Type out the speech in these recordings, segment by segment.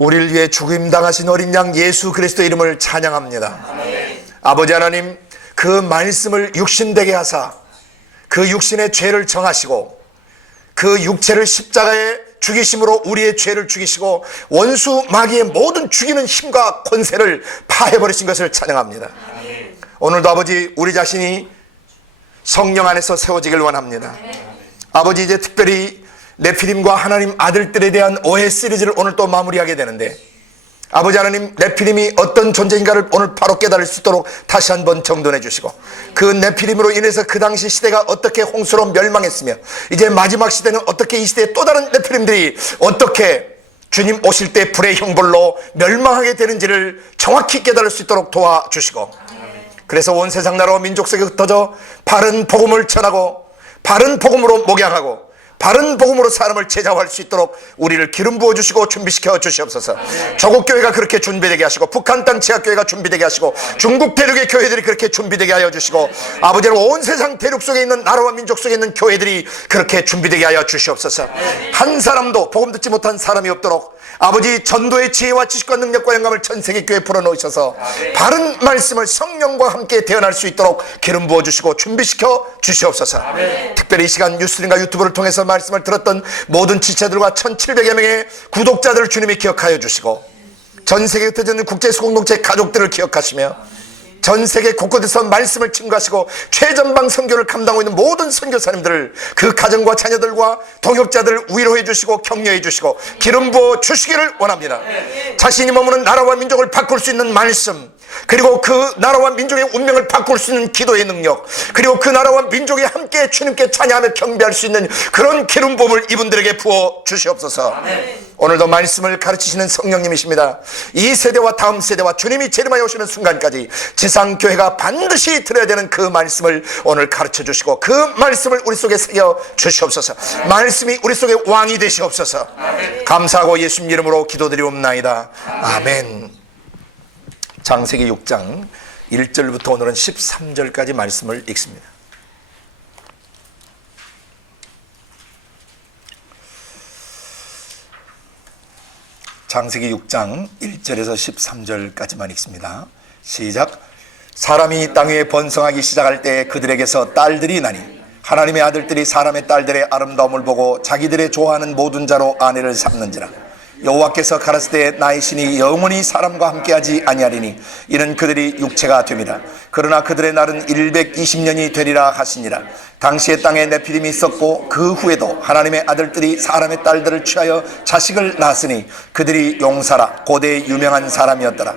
우리를 위해 죽임당하신 어린 양 예수 그리스도 이름을 찬양합니다. 아멘. 아버지 하나님, 그 말씀을 육신되게 하사 그 육신의 죄를 정하시고 그 육체를 십자가에 죽이심으로 우리의 죄를 죽이시고 원수 마귀의 모든 죽이는 힘과 권세를 파해버리신 것을 찬양합니다. 아멘. 오늘도 아버지, 우리 자신이 성령 안에서 세워지길 원합니다. 아버지, 이제 특별히 네피림과 하나님 아들들에 대한 오해 시리즈를 오늘 또 마무리하게 되는데, 아버지 하나님, 네피림이 어떤 존재인가를 오늘 바로 깨달을 수 있도록 다시 한번 정돈해 주시고, 그 네피림으로 인해서 그 당시 시대가 어떻게 홍수로 멸망했으며 이제 마지막 시대는 어떻게 이 시대의 또 다른 네피림들이 어떻게 주님 오실 때 불의 형벌로 멸망하게 되는지를 정확히 깨달을 수 있도록 도와주시고, 그래서 온 세상 나라와 민족 속에 흩어져 바른 복음을 전하고 바른 복음으로 목양하고 바른 복음으로 사람을 제자화할 수 있도록 우리를 기름 부어주시고 준비시켜 주시옵소서. 조국 교회가 그렇게 준비되게 하시고, 북한 땅 지하교회가 준비되게 하시고, 중국 대륙의 교회들이 그렇게 준비되게 하여 주시고, 아버지는 온 세상 대륙 속에 있는 나라와 민족 속에 있는 교회들이 그렇게 준비되게 하여 주시옵소서. 한 사람도 복음 듣지 못한 사람이 없도록 아버지 전도의 지혜와 지식과 능력과 영감을 전 세계 교회에 불어넣으셔서 바른 말씀을 성령과 함께 대언할 수 있도록 기름 부어주시고 준비시켜 주시옵소서. 특별히 이 시간 뉴스링과 유튜브를 통해서 말씀을 들었던 모든 지체들과 1700여 명의 구독자들을 주님이 기억하여 주시고, 전 세계에 흩어져 있는 국제수공동체 가족들을 기억하시며 전 세계 곳곳에서 말씀을 증거하시고 최전방 선교를 감당하고 있는 모든 선교사님들을 그 가정과 자녀들과 동역자들을 위로해 주시고 격려해 주시고 기름 부어 주시기를 원합니다. 자신이 머무는 나라와 민족을 바꿀 수 있는 말씀, 그리고 그 나라와 민족의 운명을 바꿀 수 있는 기도의 능력, 그리고 그 나라와 민족이 함께 주님께 찬양하며 경배할 수 있는 그런 기름 부음을 이분들에게 부어 주시옵소서. 오늘도 말씀을 가르치시는 성령님이십니다. 이 세대와 다음 세대와 주님이 재림하여 오시는 순간까지 지상교회가 반드시 들어야 되는 그 말씀을 오늘 가르쳐 주시고 그 말씀을 우리 속에 새겨 주시옵소서. 말씀이 우리 속에 왕이 되시옵소서. 감사하고 예수님 이름으로 기도드리옵나이다. 아멘. 창세기 6장 1절부터 오늘은 13절까지 말씀을 읽습니다. 창세기 6장 1절에서 13절까지만 읽습니다. 시작. 사람이 땅 위에 번성하기 시작할 때 그들에게서 딸들이 나니 하나님의 아들들이 사람의 딸들의 아름다움을 보고 자기들의 좋아하는 모든 자로 아내를 삼는지라. 여호와께서 가라사대 때 나의 신이 영원히 사람과 함께하지 아니하리니 이는 그들이 육체가 됨이라. 그러나 그들의 날은 120년이 되리라 하시니라. 당시에 땅에 네피림이 있었고 그 후에도 하나님의 아들들이 사람의 딸들을 취하여 자식을 낳았으니 그들이 용사라 고대의 유명한 사람이었더라.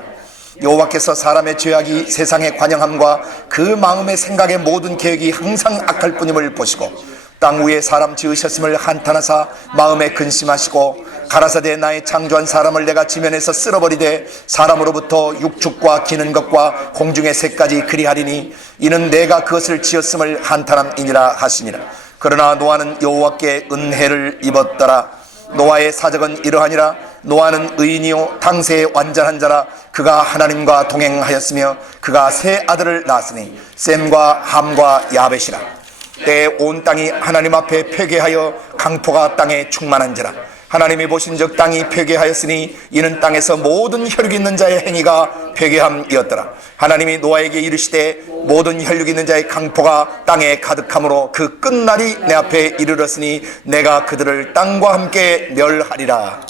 여호와께서 사람의 죄악이 세상의 관영함과 그 마음의 생각의 모든 계획이 항상 악할 뿐임을 보시고 땅 위에 사람 지으셨음을 한탄하사 마음에 근심하시고 가라사대 나의 창조한 사람을 내가 지면에서 쓸어버리되 사람으로부터 육축과 기는 것과 공중의 새까지 그리하리니 이는 내가 그것을 지었음을 한탄함이니라 하시니라. 그러나 노아는 여호와께 은혜를 입었더라. 노아의 사적은 이러하니라. 노아는 의인이요 당세의 완전한 자라. 그가 하나님과 동행하였으며 그가 세 아들을 낳았으니 셈과 함과 야벳이라. 때에 온 땅이 하나님 앞에 회개하여 강포가 땅에 충만한지라. 하나님이 보신즉 땅이 회개하였으니 이는 땅에서 모든 혈육 있는 자의 행위가 회개함이었더라. 하나님이 노아에게 이르시되 모든 혈육 있는 자의 강포가 땅에 가득함으로 그 끝날이 내 앞에 이르렀으니 내가 그들을 땅과 함께 멸하리라.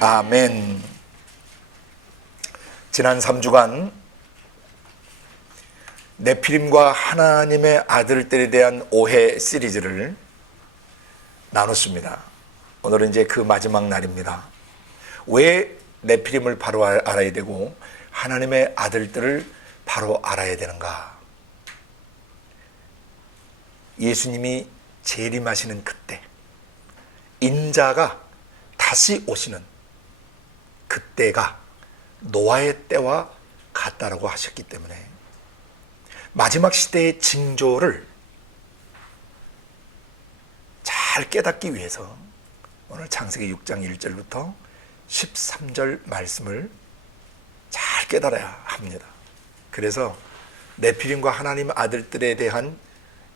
아멘. 지난 3주간 네피림과 하나님의 아들들에 대한 오해 시리즈를 나눴습니다. 오늘은 이제 그 마지막 날입니다. 왜 네피림을 바로 알아야 되고 하나님의 아들들을 바로 알아야 되는가? 예수님이 재림하시는 그때, 인자가 다시 오시는 그때가 노아의 때와 같다라고 하셨기 때문에 마지막 시대의 징조를 잘 깨닫기 위해서 오늘 창세기 6장 1절부터 13절 말씀을 잘 깨달아야 합니다. 그래서 네피림과 하나님 아들들에 대한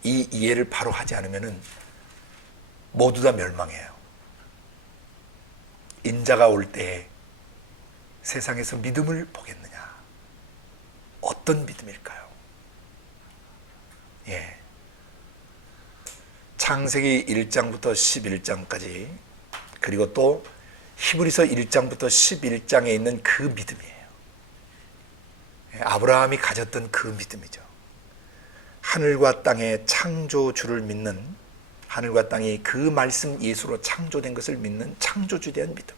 이 이해를 바로 하지 않으면 모두 다 멸망해요. 인자가 올 때 세상에서 믿음을 보겠느냐? 어떤 믿음일까요? 예. 창세기 1장부터 11장까지, 그리고 또 히브리서 1장부터 11장에 있는 그 믿음이에요. 아브라함이 가졌던 그 믿음이죠. 하늘과 땅의 창조주를 믿는, 하늘과 땅이 그 말씀 예수로 창조된 것을 믿는 창조주에 대한 믿음.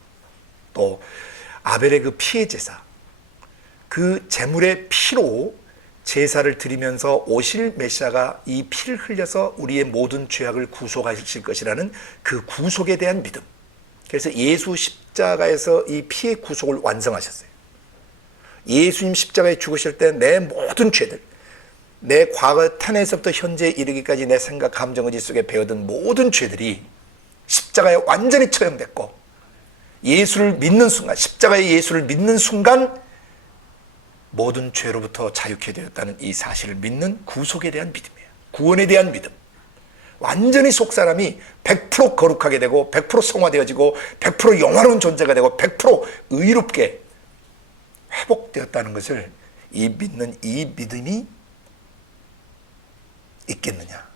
또 아벨의 그 피의 제사, 그 제물의 피로 제사를 드리면서 오실 메시아가 이 피를 흘려서 우리의 모든 죄악을 구속하실 것이라는 그 구속에 대한 믿음. 그래서 예수 십자가에서 이 피의 구속을 완성하셨어요. 예수님 십자가에 죽으실 때 내 모든 죄들, 내 과거 태어나서부터 현재 이르기까지 내 생각, 감정, 의지 속에 배어든 모든 죄들이 십자가에 완전히 처형됐고, 예수를 믿는 순간, 십자가의 예수를 믿는 순간 모든 죄로부터 자유케 되었다는 이 사실을 믿는 구속에 대한 믿음이에요. 구원에 대한 믿음. 완전히 속사람이 100% 거룩하게 되고 100% 성화되어지고 100% 영화로운 존재가 되고 100% 의롭게 회복되었다는 것을 이 믿는 이 믿음이 있겠느냐?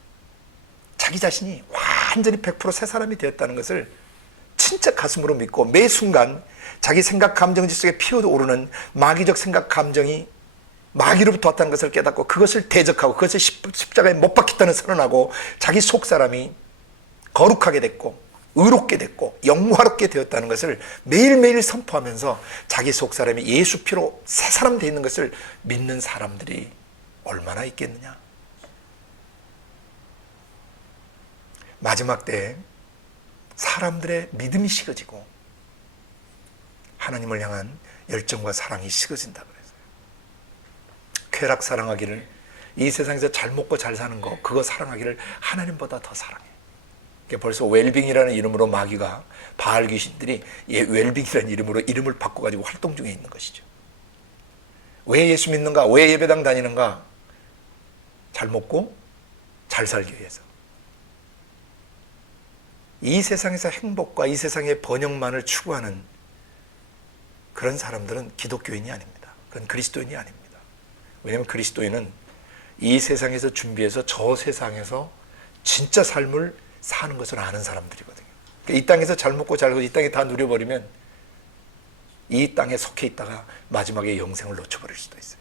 자기 자신이 완전히 100% 새 사람이 되었다는 것을 진짜 가슴으로 믿고 매 순간 자기 생각 감정지 속에 피어오르는 마귀적 생각 감정이 마귀로부터 왔다는 것을 깨닫고 그것을 대적하고 그것을 십자가에 못 박혔다는 선언하고 자기 속사람이 거룩하게 됐고 의롭게 됐고 영화롭게 되었다는 것을 매일매일 선포하면서 자기 속사람이 예수 피로 새 사람 되어 있는 것을 믿는 사람들이 얼마나 있겠느냐? 마지막 때에 사람들의 믿음이 식어지고 하나님을 향한 열정과 사랑이 식어진다 그랬어요. 쾌락 사랑하기를, 이 세상에서 잘 먹고 잘 사는 거, 그거 사랑하기를 하나님보다 더 사랑해. 벌써 웰빙이라는 이름으로 마귀가, 바알 귀신들이 웰빙이라는 이름으로 이름을 바꿔가지고 활동 중에 있는 것이죠. 왜 예수 믿는가? 왜 예배당 다니는가? 잘 먹고 잘 살기 위해서. 이 세상에서 행복과 이 세상의 번영만을 추구하는 그런 사람들은 기독교인이 아닙니다. 그건 그리스도인이 아닙니다. 왜냐하면 그리스도인은 이 세상에서 준비해서 저 세상에서 진짜 삶을 사는 것을 아는 사람들이거든요. 그러니까 이 땅에서 잘 먹고 잘 살고 이 땅에 다 누려버리면 이 땅에 속해 있다가 마지막에 영생을 놓쳐버릴 수도 있어요.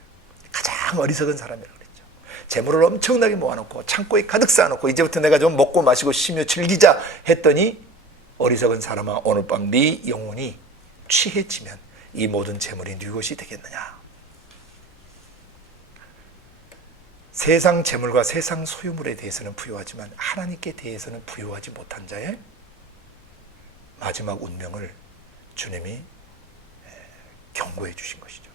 가장 어리석은 사람이라고 그랬죠. 재물을 엄청나게 모아놓고 창고에 가득 쌓아놓고 이제부터 내가 좀 먹고 마시고 쉬며 즐기자 했더니, 어리석은 사람아, 오늘 밤 네 영혼이 취해지면 이 모든 재물이 네 것이 되겠느냐? 세상 재물과 세상 소유물에 대해서는 부유하지만 하나님께 대해서는 부유하지 못한 자의 마지막 운명을 주님이 경고해 주신 것이죠.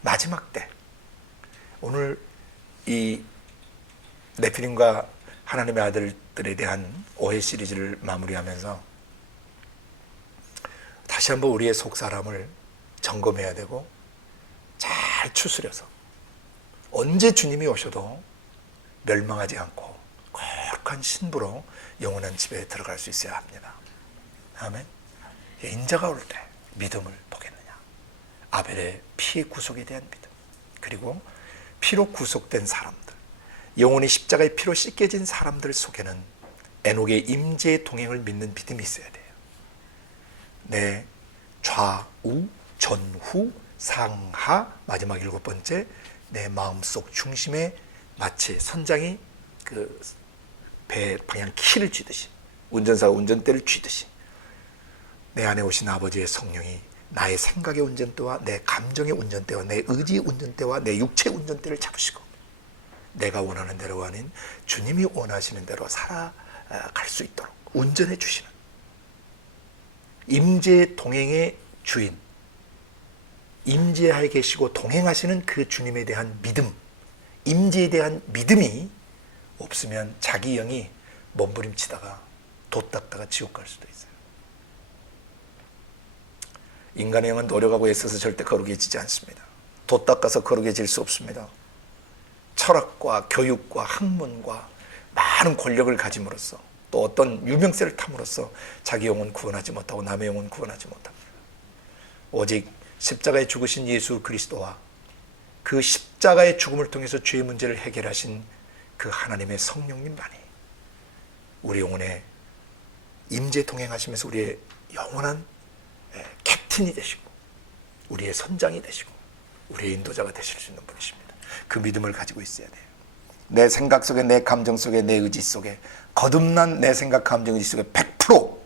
마지막 때, 오늘 이 네피림과 하나님의 아들들에 대한 오해 시리즈를 마무리하면서 다시 한번 우리의 속사람을 점검해야 되고 잘 추스려서 언제 주님이 오셔도 멸망하지 않고 거룩한 신부로 영원한 집에 들어갈 수 있어야 합니다. 아멘. 인자가 올 때 믿음을 보겠느냐? 아벨의 피의 구속에 대한 믿음, 그리고 피로 구속된 사람들, 영혼이 십자가의 피로 씻겨진 사람들 속에는 에녹의 임재의 동행을 믿는 믿음이 있어야 돼요. 내 좌우 전후 상하, 마지막 7번째, 내 마음속 중심에 마치 선장이 그 배 방향 키를 쥐듯이, 운전사가 운전대를 쥐듯이 내 안에 오신 아버지의 성령이 나의 생각의 운전대와 내 감정의 운전대와 내 의지의 운전대와 내 육체의 운전대를 잡으시고 내가 원하는 대로가 아닌 주님이 원하시는 대로 살아갈 수 있도록 운전해 주시는 임재 동행의 주인, 임재하에 계시고 동행하시는 그 주님에 대한 믿음, 임재에 대한 믿음이 없으면 자기 영이 몸부림치다가 돛 닦다가 지옥 갈 수도 있어요. 인간의 영은 노력하고 애써서 절대 거룩해지지 않습니다. 돛 닦아서 거룩해질 수 없습니다. 철학과 교육과 학문과 많은 권력을 가짐으로써 또 어떤 유명세를 탐으로써 자기 영혼 구원하지 못하고 남의 영혼 구원하지 못합니다. 오직 십자가에 죽으신 예수 그리스도와 그 십자가의 죽음을 통해서 죄의 문제를 해결하신 그 하나님의 성령님만이 우리 영혼에 임재 동행하시면서 우리의 영원한 캡틴이 되시고 우리의 선장이 되시고 우리의 인도자가 되실 수 있는 분이십니다. 그 믿음을 가지고 있어야 돼요. 내 생각 속에, 내 감정 속에, 내 의지 속에, 거듭난 내 생각, 감정, 의지 속에 100%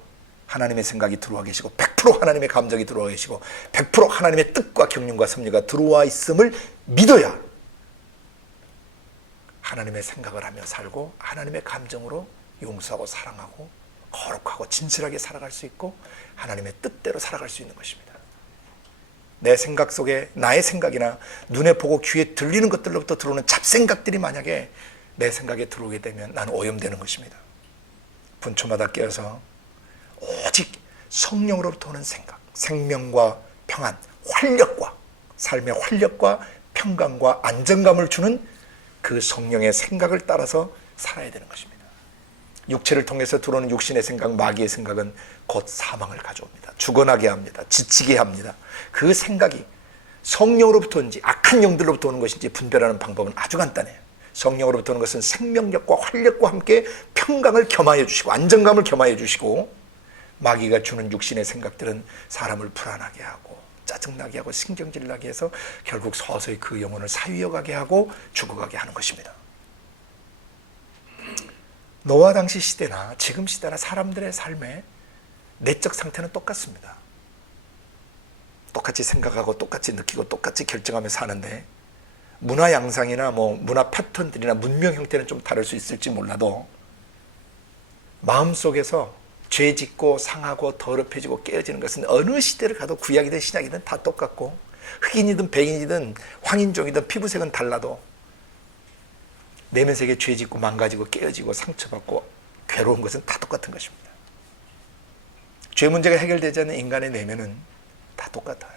하나님의 생각이 들어와 계시고 100% 하나님의 감정이 들어와 계시고 100% 하나님의 뜻과 경륜과 섭리가 들어와 있음을 믿어야 하나님의 생각을 하며 살고 하나님의 감정으로 용서하고 사랑하고 거룩하고 진실하게 살아갈 수 있고 하나님의 뜻대로 살아갈 수 있는 것입니다. 내 생각 속에 나의 생각이나 눈에 보고 귀에 들리는 것들로부터 들어오는 잡생각들이 만약에 내 생각에 들어오게 되면 나는 오염되는 것입니다. 분초마다 깨어서 오직 성령으로부터 오는 생각, 생명과 평안, 활력과 삶의 활력과 평강과 안정감을 주는 그 성령의 생각을 따라서 살아야 되는 것입니다. 육체를 통해서 들어오는 육신의 생각, 마귀의 생각은 곧 사망을 가져옵니다. 죽어나게 합니다. 지치게 합니다. 그 생각이 성령으로부터 온지 악한 영들로부터 오는 것인지 분별하는 방법은 아주 간단해요. 성령으로부터 오는 것은 생명력과 활력과 함께 평강을 겸하여 주시고 안정감을 겸하여 주시고, 마귀가 주는 육신의 생각들은 사람을 불안하게 하고 짜증나게 하고 신경질 나게 해서 결국 서서히 그 영혼을 사위어가게 하고 죽어가게 하는 것입니다. 노아 당시 시대나 지금 시대나 사람들의 삶의 내적 상태는 똑같습니다. 똑같이 생각하고 똑같이 느끼고 똑같이 결정하며 사는데 문화 양상이나 문화 패턴들이나 문명 형태는 좀 다를 수 있을지 몰라도 마음속에서 죄 짓고 상하고 더럽혀지고 깨어지는 것은 어느 시대를 가도 구약이든 신약이든 다 똑같고, 흑인이든 백인이든 황인종이든 피부색은 달라도 내면세계 죄 짓고 망가지고 깨어지고 상처받고 괴로운 것은 다 똑같은 것입니다. 죄 문제가 해결되지 않는 인간의 내면은 다 똑같아요.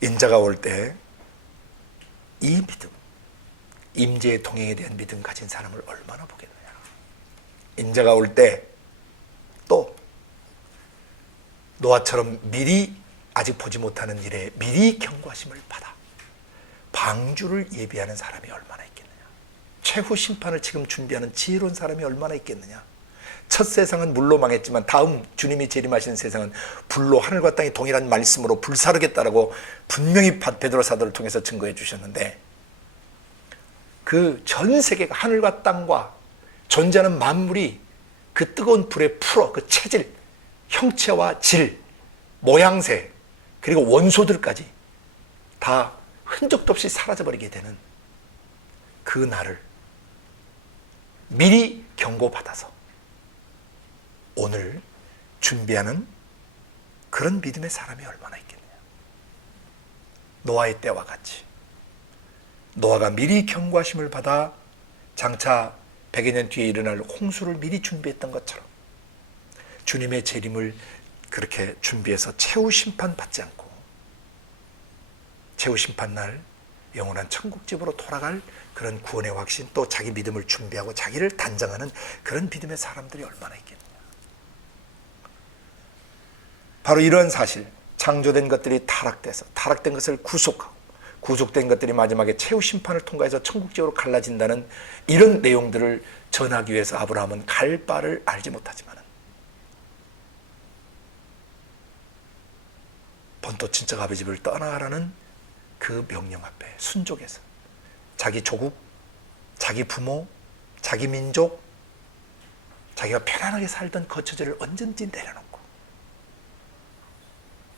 인자가 올 때 이 믿음, 임재의 동행에 대한 믿음 가진 사람을 얼마나 보겠느냐. 인자가 올 때 또 노아처럼 미리 아직 보지 못하는 일에 미리 경고하심을 받아 방주를 예비하는 사람이 얼마나 있겠느냐. 최후 심판을 지금 준비하는 지혜로운 사람이 얼마나 있겠느냐. 첫 세상은 물로 망했지만 다음 주님이 재림하시는 세상은 불로, 하늘과 땅이 동일한 말씀으로 불사르겠다라고 분명히 베드로 사도를 통해서 증거해 주셨는데, 그 전 세계가, 하늘과 땅과 존재하는 만물이 그 뜨거운 불에 풀어 그 체질, 형체와 질, 모양새, 그리고 원소들까지 다 흔적도 없이 사라져버리게 되는 그 날을 미리 경고받아서 오늘 준비하는 그런 믿음의 사람이 얼마나 있겠느냐. 노아의 때와 같이 노아가 미리 경고하심을 받아 장차 100여 년 뒤에 일어날 홍수를 미리 준비했던 것처럼 주님의 재림을 그렇게 준비해서 최후 심판 받지 않고 최후 심판 날 영원한 천국집으로 돌아갈 그런 구원의 확신, 또 자기 믿음을 준비하고 자기를 단장하는 그런 믿음의 사람들이 얼마나 있겠느냐. 바로 이런 사실, 창조된 것들이 타락돼서 타락된 것을 구속하고 구속된 것들이 마지막에 최후 심판을 통과해서 천국지으로 갈라진다는 이런 내용들을 전하기 위해서 아브라함은 갈 바를 알지 못하지만 본토 친척 아버지 집을 떠나라는 그 명령 앞에 순종해서 자기 조국, 자기 부모, 자기 민족, 자기가 편안하게 살던 거처지를 언제든지 내려놓고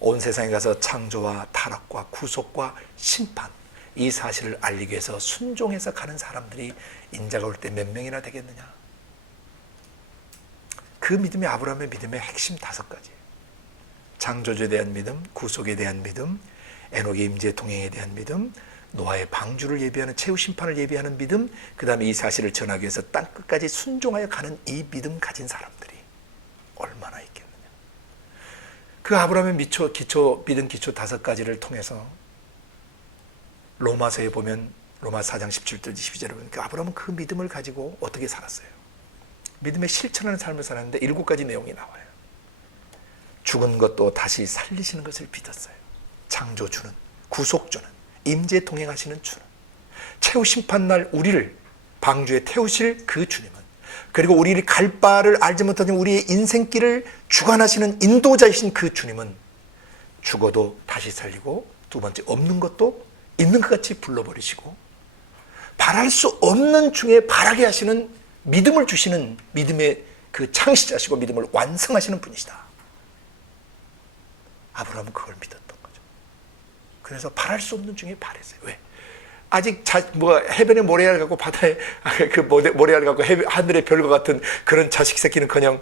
온 세상에 가서 창조와 타락과 구속과 심판, 이 사실을 알리기 위해서 순종해서 가는 사람들이 인자가 올 때 몇 명이나 되겠느냐. 그 믿음이 아브라함의 믿음의 핵심 5가지. 창조주에 대한 믿음, 구속에 대한 믿음, 에녹의 임재 동행에 대한 믿음, 노아의 방주를 예비하는, 최후 심판을 예비하는 믿음, 그 다음에 이 사실을 전하기 위해서 땅 끝까지 순종하여 가는 이 믿음 가진 사람들이 얼마나 있겠느냐. 그 아브라함의 믿음 기초 5가지를 통해서 로마서에 보면, 로마 4장 17절 12절에 보면 그 아브라함은 그 믿음을 가지고 어떻게 살았어요. 믿음의 실천하는 삶을 살았는데 7가지 내용이 나와요. 죽은 것도 다시 살리시는 것을 믿었어요. 창조주는, 구속주는, 임재 동행하시는 주는, 최후 심판날 우리를 방주에 태우실 그 주님은, 그리고 우리를 갈 바를 알지 못하는 우리의 인생길을 주관하시는 인도자이신 그 주님은 죽어도 다시 살리고, 두 번째 없는 것도 있는 것 같이 불러버리시고, 바랄 수 없는 중에 바라게 하시는 믿음을 주시는 믿음의 그 창시자시고 믿음을 완성하시는 분이시다. 아브라함은 그걸 믿었던 거죠. 그래서 바랄 수 없는 중에 바랬어요. 왜? 아직 해변에 모래알 갖고 바다에 그 모래알 갖고 하늘의 별과 같은 그런 자식 새끼는커녕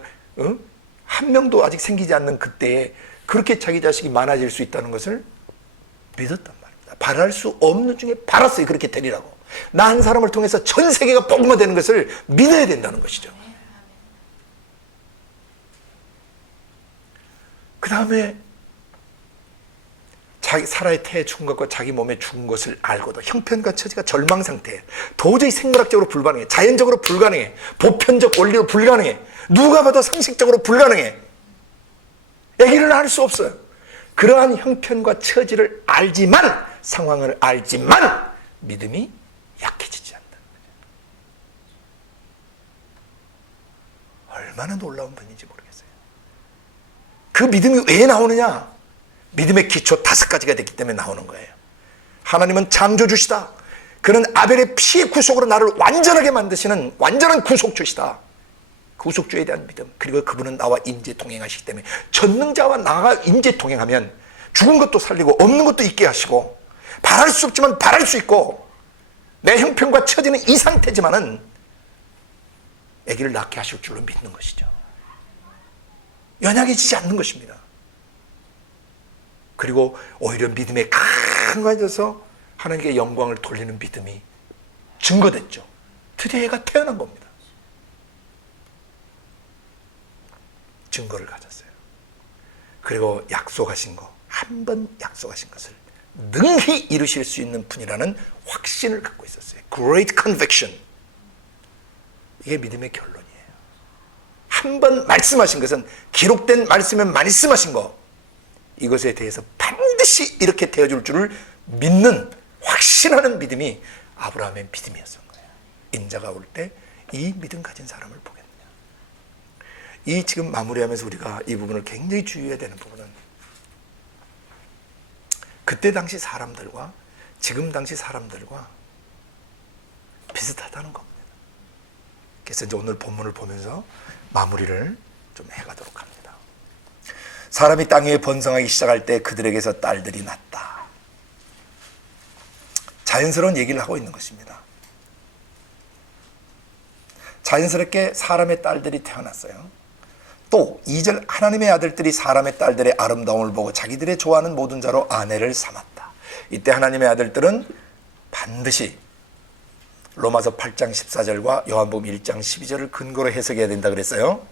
한 명도 아직 생기지 않는 그때에 그렇게 자기 자식이 많아질 수 있다는 것을 믿었단 말입니다. 바랄 수 없는 중에 바랐어요. 그렇게 되리라고. 나 한 사람을 통해서 전 세계가 복음화 되는 것을 믿어야 된다는 것이죠. 그 다음에 사라의 태에 죽은 것과 자기 몸에 죽은 것을 알고도 형편과 처지가 절망 상태에 도저히 생물학적으로 불가능해, 자연적으로 불가능해, 보편적 원리로 불가능해, 누가 봐도 상식적으로 불가능해, 아기를 낳을 수 없어요. 그러한 형편과 처지를 알지만, 상황을 알지만 믿음이 약해지지 않는다는 거죠. 얼마나 놀라운 분인지 모르겠어요. 그 믿음이 왜 나오느냐? 믿음의 기초 5가지가 됐기 때문에 나오는 거예요. 하나님은 창조주시다. 그는 아벨의 피의 구속으로 나를 완전하게 만드시는 완전한 구속주시다. 구속주에 대한 믿음. 그리고 그분은 나와 임재 동행하시기 때문에, 전능자와 나가 임재 동행하면 죽은 것도 살리고 없는 것도 있게 하시고, 바랄 수 없지만 바랄 수 있고, 내 형편과 처지는 이 상태지만은 아기를 낳게 하실 줄로 믿는 것이죠. 연약해지지 않는 것입니다. 그리고 오히려 믿음에 강해져서 하나님께 영광을 돌리는 믿음이 증거됐죠. 드디어 애가 태어난 겁니다. 증거를 가졌어요. 그리고 약속하신 거, 한 번 약속하신 것을 능히 이루실 수 있는 분이라는 확신을 갖고 있었어요. Great conviction. 이게 믿음의 결론이에요. 한 번 말씀하신 것은, 기록된 말씀에 말씀하신 거, 이것에 대해서 반드시 이렇게 되어줄 줄을 믿는, 확신하는 믿음이 아브라함의 믿음이었던 거예요. 인자가 올 때 이 믿음 가진 사람을 보겠느냐. 이 지금 마무리하면서 우리가 이 부분을 굉장히 주의해야 되는 부분은, 그때 당시 사람들과 지금 당시 사람들과 비슷하다는 겁니다. 그래서 이제 오늘 본문을 보면서 마무리를 좀 해가도록 합니다. 사람이 땅 위에 번성하기 시작할 때 그들에게서 딸들이 났다. 자연스러운 얘기를 하고 있는 것입니다. 자연스럽게 사람의 딸들이 태어났어요. 또 2절, 하나님의 아들들이 사람의 딸들의 아름다움을 보고 자기들의 좋아하는 모든 자로 아내를 삼았다. 이때 하나님의 아들들은 반드시 로마서 8장 14절과 요한복음 1장 12절을 근거로 해석해야 된다 그랬어요.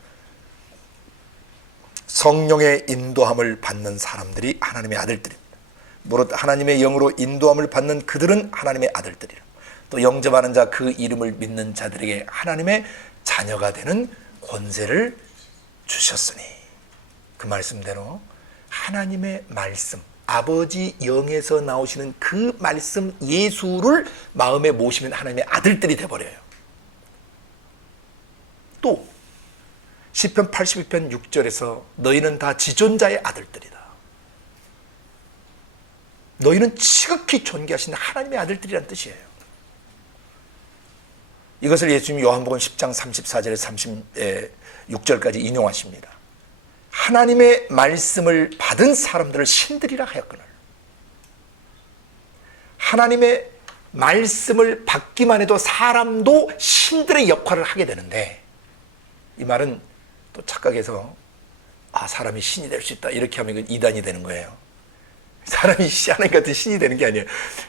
성령의 인도함을 받는 사람들이 하나님의 아들들입니다. 무릇 하나님의 영으로 인도함을 받는 그들은 하나님의 아들들이라. 또 영접하는 자, 그 이름을 믿는 자들에게 하나님의 자녀가 되는 권세를 주셨으니. 그 말씀대로 하나님의 말씀, 아버지 영에서 나오시는 그 말씀 예수를 마음에 모시면 하나님의 아들들이 되어버려요. 또 시편 82편 6절에서 너희는 다 지존자의 아들들이다. 너희는 지극히 존귀하신 하나님의 아들들이란 뜻이에요. 이것을 예수님이 요한복음 10장 34절에서 36절까지 인용하십니다. 하나님의 말씀을 받은 사람들을 신들이라 하였거늘. 하나님의 말씀을 받기만 해도 사람도 신들의 역할을 하게 되는데, 이 말은 또 착각해서 사람이 신이 될 수 있다 이렇게 하면 이건 이단이 되는 거예요. 사람이 하나님 같은 신이 되는 게 아니에요.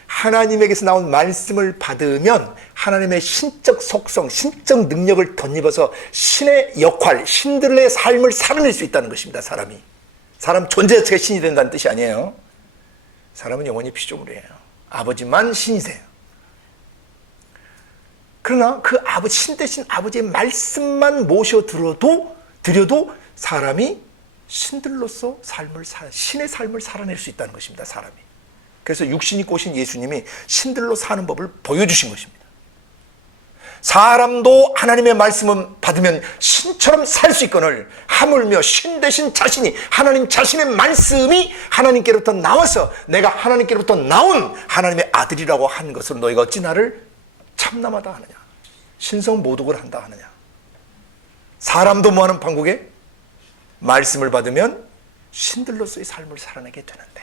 하나님에게서 나온 말씀을 받으면 하나님의 신적 속성, 신적 능력을 덧입어서 신의 역할, 신들의 삶을 살아낼 수 있다는 것입니다. 사람 존재 자체가 신이 된다는 뜻이 아니에요. 사람은 영원히 피조물이에요. 아버지만 신이세요. 그러나 그 신 대신 아버지의 말씀만 모셔 드려도 사람이 신들로서 신의 삶을 살아낼 수 있다는 것입니다. 사람이. 그래서 육신이 꼬신 예수님이 신들로 사는 법을 보여주신 것입니다. 사람도 하나님의 말씀을 받으면 신처럼 살 수 있거늘 하물며 신 대신 자신이, 하나님 자신의 말씀이 하나님께로부터 나와서 내가 하나님께로부터 나온 하나님의 아들이라고 한 것으로 너희가 어찌 나를 참남하다 하느냐, 신성 모독을 한다 하느냐. 사람도 뭐하는 판국에 말씀을 받으면 신들로서의 삶을 살아내게 되는데,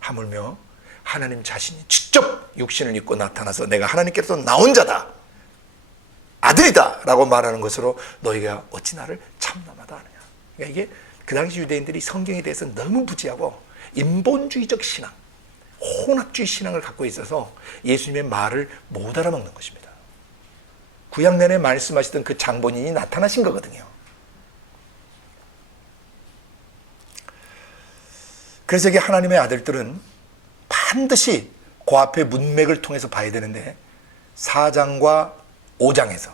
하물며 하나님 자신이 직접 육신을 입고 나타나서 내가 하나님께로부터 나온 자다, 아들이다 라고 말하는 것으로 너희가 어찌 나를 참남하다 하느냐. 그러니까 이게 그 당시 유대인들이 성경에 대해서 너무 무지하고 인본주의적 신앙, 혼합주의 신앙을 갖고 있어서 예수님의 말을 못 알아먹는 것입니다. 구약 내내 말씀하시던 그 장본인이 나타나신 거거든요. 그래서 이게 하나님의 아들들은 반드시 그 앞에 문맥을 통해서 봐야 되는데, 4장과 5장에서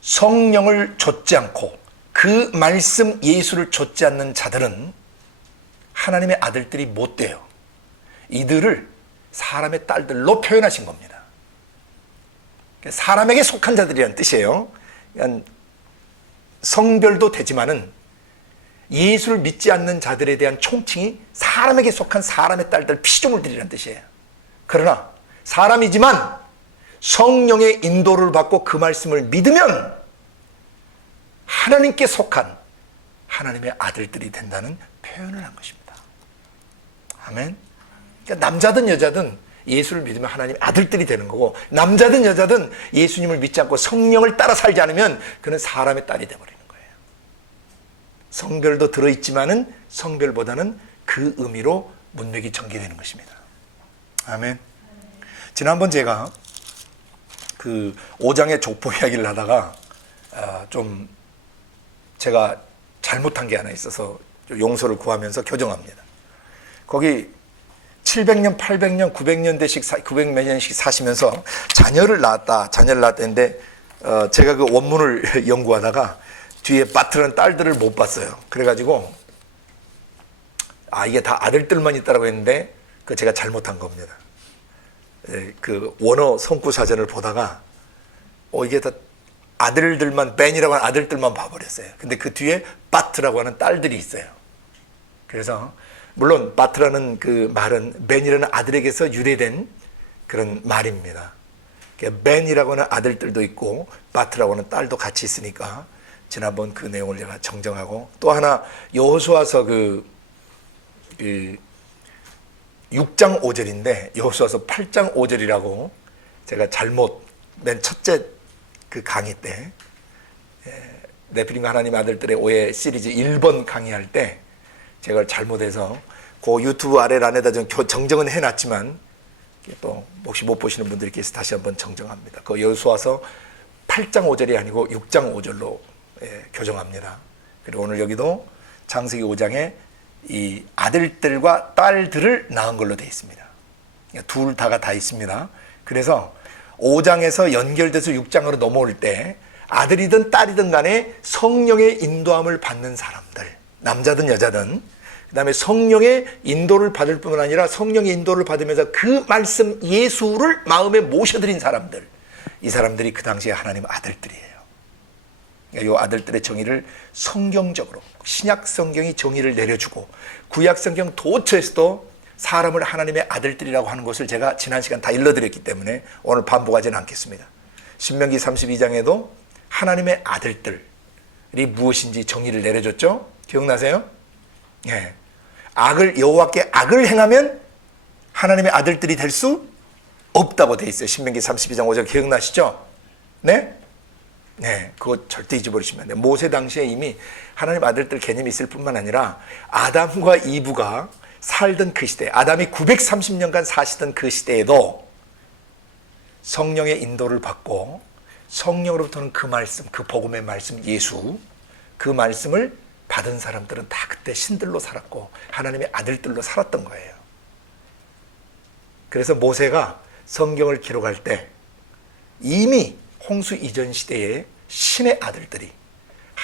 성령을 좇지 않고 그 말씀 예수를 좇지 않는 자들은 하나님의 아들들이 못 돼요. 이들을 사람의 딸들로 표현하신 겁니다. 사람에게 속한 자들이라는 뜻이에요. 성별도 되지만은 예수를 믿지 않는 자들에 대한 총칭이 사람에게 속한 사람의 딸들, 피조물들이라는 뜻이에요. 그러나 사람이지만 성령의 인도를 받고 그 말씀을 믿으면 하나님께 속한 하나님의 아들들이 된다는 표현을 한 것입니다. 아멘. 그러니까 남자든 여자든 예수를 믿으면 하나님의 아들들이 되는 거고, 남자든 여자든 예수님을 믿지 않고 성령을 따라 살지 않으면 그는 사람의 딸이 되어버리는 거예요. 성별도 들어있지만은 성별보다는 그 의미로 문맥이 전개되는 것입니다. 아멘. 지난번 제가 그 5장의 족보 이야기를 하다가 좀 제가 잘못한 게 하나 있어서 용서를 구하면서 교정합니다. 거기 700년, 800년, 900년대씩 900몇 년씩 사시면서 자녀를 낳았다는데 제가 그 원문을 연구하다가 뒤에 바트라는 딸들을 못 봤어요. 그래가지고 이게 다 아들들만 있다라고 했는데 그 제가 잘못한 겁니다. 그 원어 성구 사전을 보다가 이게 다 아들들만, 벤이라고 하는 아들들만 봐버렸어요. 근데 그 뒤에 바트라고 하는 딸들이 있어요. 그래서 물론 바트라는 그 말은 벤이라는 아들에게서 유래된 그런 말입니다. 벤이라고 하는 아들들도 있고 바트라고 하는 딸도 같이 있으니까 지난번 그 내용을 제가 정정하고, 또 하나 여호수아서 그 6장 5절인데 여호수아서 8장 5절이라고 제가 잘못, 맨 첫째 그 강의 때 네피림과 하나님의 아들들의 오해 시리즈 1번 강의할 때 제가 잘못해서 그 유튜브 아래란에다 좀 정정은 해놨지만 또 혹시 못 보시는 분들이 계셔서 다시 한번 정정합니다. 그 여호수아서 8장 5절이 아니고 6장 5절로 교정합니다. 그리고 오늘 여기도 창세기 5장에 이 아들들과 딸들을 낳은 걸로 되어 있습니다. 둘 다가 다 있습니다. 그래서 5장에서 연결돼서 6장으로 넘어올 때 아들이든 딸이든 간에 성령의 인도함을 받는 사람들, 남자든 여자든, 그 다음에 성령의 인도를 받을 뿐만 아니라 성령의 인도를 받으면서 그 말씀 예수를 마음에 모셔드린 사람들, 이 사람들이 그 당시에 하나님 아들들이에요. 이 아들들의 정의를 성경적으로, 신약 성경이 정의를 내려주고 구약 성경 도처에서도 사람을 하나님의 아들들이라고 하는 것을 제가 지난 시간 다 일러드렸기 때문에 오늘 반복하지는 않겠습니다. 신명기 32장에도 하나님의 아들들이 무엇인지 정의를 내려줬죠. 기억나세요? 예. 여호와께 악을 행하면 하나님의 아들들이 될 수 없다고 돼 있어요. 신명기 32장 5절 기억나시죠? 네? 네, 그거 절대 잊어버리시면 안 돼요. 모세 당시에 이미 하나님 아들들 개념이 있을 뿐만 아니라 아담과 이브가 살던 그 시대, 아담이 930년간 사시던 그 시대에도 성령의 인도를 받고 성령으로부터는 그 말씀, 그 복음의 말씀 예수, 그 말씀을 받은 사람들은 다 그때 신들로 살았고 하나님의 아들들로 살았던 거예요. 그래서 모세가 성경을 기록할 때 이미 홍수 이전 시대에 신의 아들들이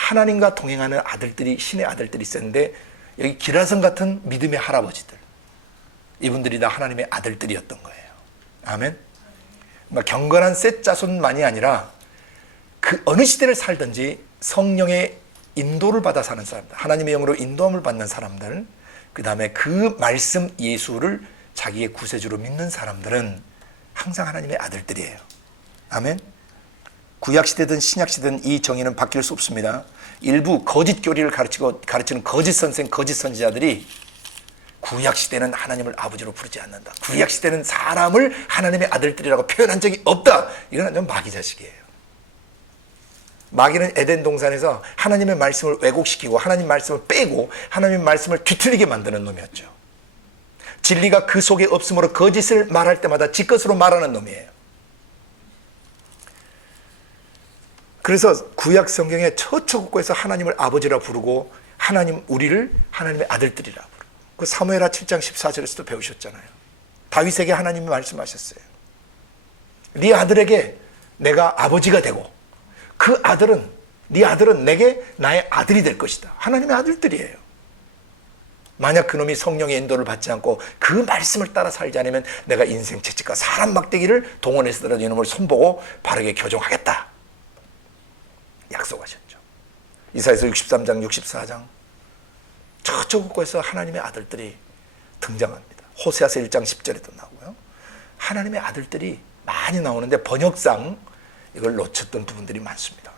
하나님과 동행하는 아들들이, 신의 아들들이 있었는데, 여기 기라성 같은 믿음의 할아버지들, 이분들이 다 하나님의 아들들이었던 거예요. 아멘. 경건한 셋 자손만이 아니라 그 어느 시대를 살든지 성령의 인도를 받아 사는 사람들, 하나님의 영으로 인도함을 받는 사람들, 그 다음에 그 말씀 예수를 자기의 구세주로 믿는 사람들은 항상 하나님의 아들들이에요. 아멘. 구약시대든 신약시대든 이 정의는 바뀔 수 없습니다. 일부 거짓 교리를 가르치는 거짓 선생, 거짓 선지자들이 구약시대는 하나님을 아버지로 부르지 않는다, 구약시대는 사람을 하나님의 아들들이라고 표현한 적이 없다, 이건 완전 마귀 자식이에요. 마귀는 에덴 동산에서 하나님의 말씀을 왜곡시키고 하나님 말씀을 빼고 하나님의 말씀을 뒤틀리게 만드는 놈이었죠. 진리가 그 속에 없으므로 거짓을 말할 때마다 지 것으로 말하는 놈이에요. 그래서 구약 성경에 처처곳곳에서 하나님을 아버지라 부르고 우리를 하나님의 아들들이라 부르고, 그 사무엘하 7장 14절에서도 배우셨잖아요. 다윗에게 하나님이 말씀하셨어요. 네 아들에게 내가 아버지가 되고 네 아들은 내게 나의 아들이 될 것이다. 하나님의 아들들이에요. 만약 그놈이 성령의 인도를 받지 않고 그 말씀을 따라 살지 않으면 내가 인생 채찍과 사람 막대기를 동원해서라도 이놈을 손보고 바르게 교정하겠다, 약속하셨죠. 이사야서 63장 64장 저쪽 곳에서 하나님의 아들들이 등장합니다. 호세아서 1장 10절에도 나오고요. 하나님의 아들들이 많이 나오는데 번역상 이걸 놓쳤던 부분들이 많습니다.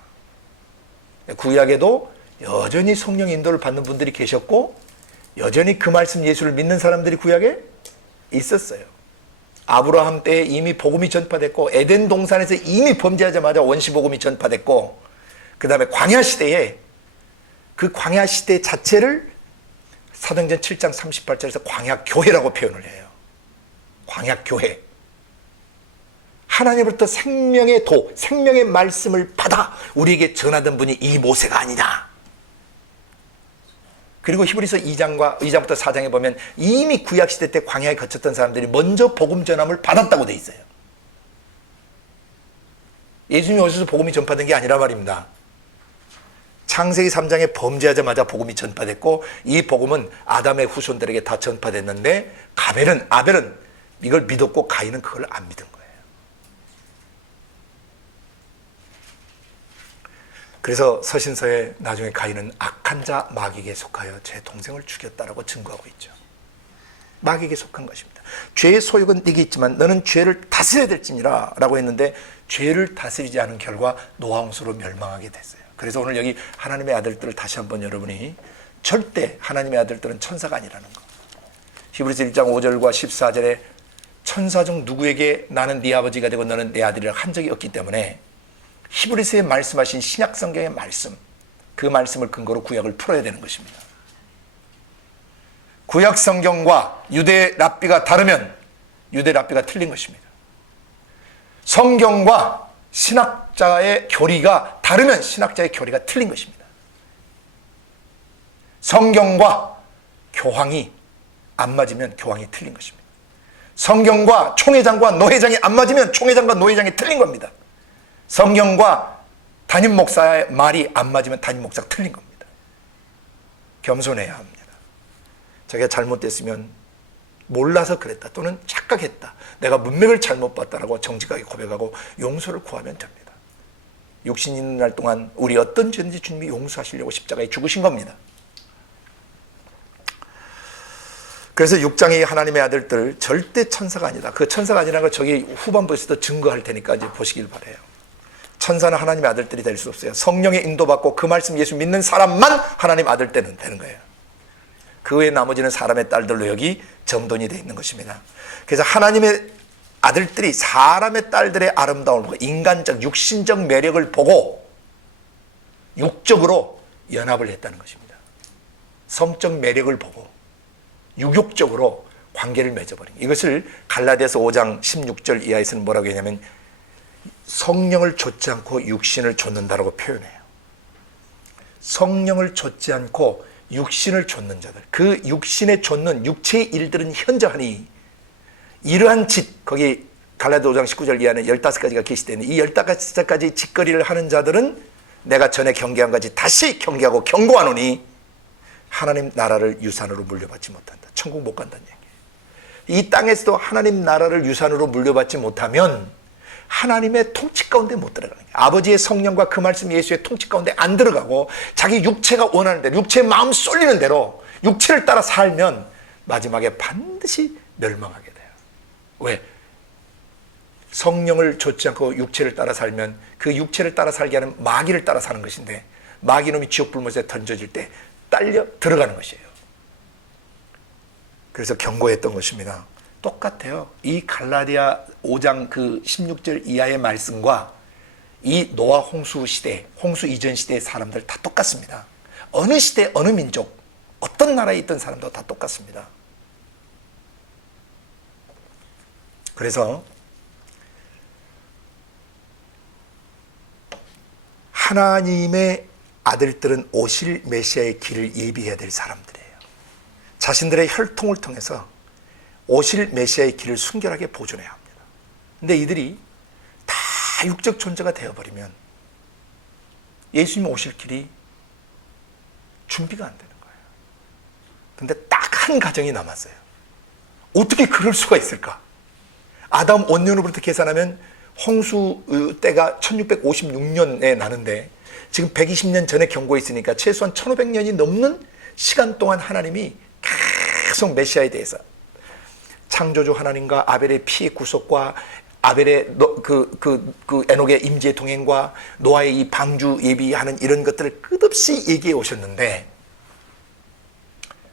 구약에도 여전히 성령 인도를 받는 분들이 계셨고 여전히 그 말씀 예수를 믿는 사람들이 구약에 있었어요. 아브라함 때에 이미 복음이 전파됐고, 에덴 동산에서 이미 범죄하자마자 원시복음이 전파됐고, 그 다음에 광야 시대에, 그 광야 시대 자체를 사도행전 7장 38절에서 광야교회라고 표현을 해요. 광야교회. 하나님으로부터 생명의 도, 생명의 말씀을 받아 우리에게 전하던 분이 이 모세가 아니냐. 그리고 히브리서 2장부터 4장에 보면 이미 구약시대 때 광야에 거쳤던 사람들이 먼저 복음 전함을 받았다고 돼 있어요. 예수님이 오셔서 복음이 전파된 게 아니라 말입니다. 창세기 3장에 범죄하자마자 복음이 전파됐고, 이 복음은 아담의 후손들에게 다 전파됐는데 아벨은 이걸 믿었고 가인은 그걸 안 믿은 거예요. 그래서 서신서에 나중에 가인은 악한 자 마귀에게 속하여 제 동생을 죽였다라고 증거하고 있죠. 마귀에게 속한 것입니다. 죄의 소욕은 네게 있지만 너는 죄를 다스려야 될지니라 라고 했는데, 죄를 다스리지 않은 결과 노아홍수로 멸망하게 됐어요. 그래서 오늘 여기 하나님의 아들들을 다시 한번 여러분이, 절대 하나님의 아들들은 천사가 아니라는 거. 히브리서 1장 5절과 14절에 천사 중 누구에게 나는 네 아버지가 되고 너는 내 아들이라 한 적이 없기 때문에 히브리서에 말씀하신 신약 성경의 말씀, 그 말씀을 근거로 구약을 풀어야 되는 것입니다. 구약 성경과 유대 랍비가 다르면 유대 랍비가 틀린 것입니다. 성경과 신학자의 교리가 다르면 신학자의 교리가 틀린 것입니다. 성경과 교황이 안 맞으면 교황이 틀린 것입니다. 성경과 총회장과 노회장이 안 맞으면 총회장과 노회장이 틀린 겁니다. 성경과 담임 목사의 말이 안 맞으면 담임 목사가 틀린 겁니다. 겸손해야 합니다. 자기가 잘못됐으면 몰라서 그랬다 또는 착각했다, 내가 문맥을 잘못 봤다라고 정직하게 고백하고 용서를 구하면 됩니다. 육신 있는 날 동안 우리 어떤 죄든지 주님이 용서하시려고 십자가에 죽으신 겁니다. 그래서 6장의 하나님의 아들들 절대 천사가 아니다. 그 천사가 아니라는 걸 저기 후반부에서도 증거할 테니까 이제 보시길 바라요. 천사는 하나님의 아들들이 될 수 없어요. 성령의 인도받고 그 말씀 예수 믿는 사람만 하나님 아들 되는 거예요. 그 외에 나머지는 사람의 딸들로 여기 정돈이 되어 있는 것입니다. 그래서 하나님의 아들들이 사람의 딸들의 아름다움을 보고 인간적 육신적 매력을 보고 육적으로 연합을 했다는 것입니다. 성적 매력을 보고 유욕적으로 관계를 맺어버린, 이것을 갈라디아서 5장 16절 이하에서는 뭐라고 하냐면 성령을 좇지 않고 육신을 좇는다라고 표현해요. 성령을 좇지 않고 육신을 좇는 자들, 그 육신에 좇는 육체의 일들은 현저하니 이러한 짓, 거기 갈라디아 5장 19절 이하는 15가지가 게시되는 이 15가지 짓거리를 하는 자들은 내가 전에 경계한 것이 다시 경계하고 경고하노니 하나님 나라를 유산으로 물려받지 못한다. 천국 못 간다는 얘기예요. 이 땅에서도 하나님 나라를 유산으로 물려받지 못하면 하나님의 통치 가운데 못 들어가는 거예요. 아버지의 성령과 그 말씀 예수의 통치 가운데 안 들어가고 자기 육체가 원하는 대로, 육체의 마음 쏠리는 대로 육체를 따라 살면 마지막에 반드시 멸망하게 돼요. 왜? 성령을 좇지 않고 육체를 따라 살면 그 육체를 따라 살게 하는 마귀를 따라 사는 것인데, 마귀놈이 지옥 불못에 던져질 때 딸려 들어가는 것이에요. 그래서 경고했던 것입니다. 똑같아요. 이 갈라디아 5장 그 16절 이하의 말씀과 이 노아 홍수 시대, 홍수 이전 시대의 사람들 다 똑같습니다. 어느 시대, 어느 민족, 어떤 나라에 있던 사람도 다 똑같습니다. 그래서 하나님의 아들들은 오실 메시아의 길을 예비해야 될 사람들이에요. 자신들의 혈통을 통해서 오실 메시아의 길을 순결하게 보존해야 합니다. 근데 이들이 다 육적 존재가 되어버리면 예수님 오실 길이 준비가 안 되는 거예요. 근데 딱 한 가정이 남았어요. 어떻게 그럴 수가 있을까? 아담 원년으로부터 계산하면 홍수 때가 1656년에 나는데 지금 120년 전에 경고했으니까 최소한 1500년이 넘는 시간 동안 하나님이 계속 메시아에 대해서 창조주 하나님과 아벨의 피의 구속과 아벨의 에녹의 임재의 동행과 노아의 이 방주 예비하는 이런 것들을 끝없이 얘기해 오셨는데,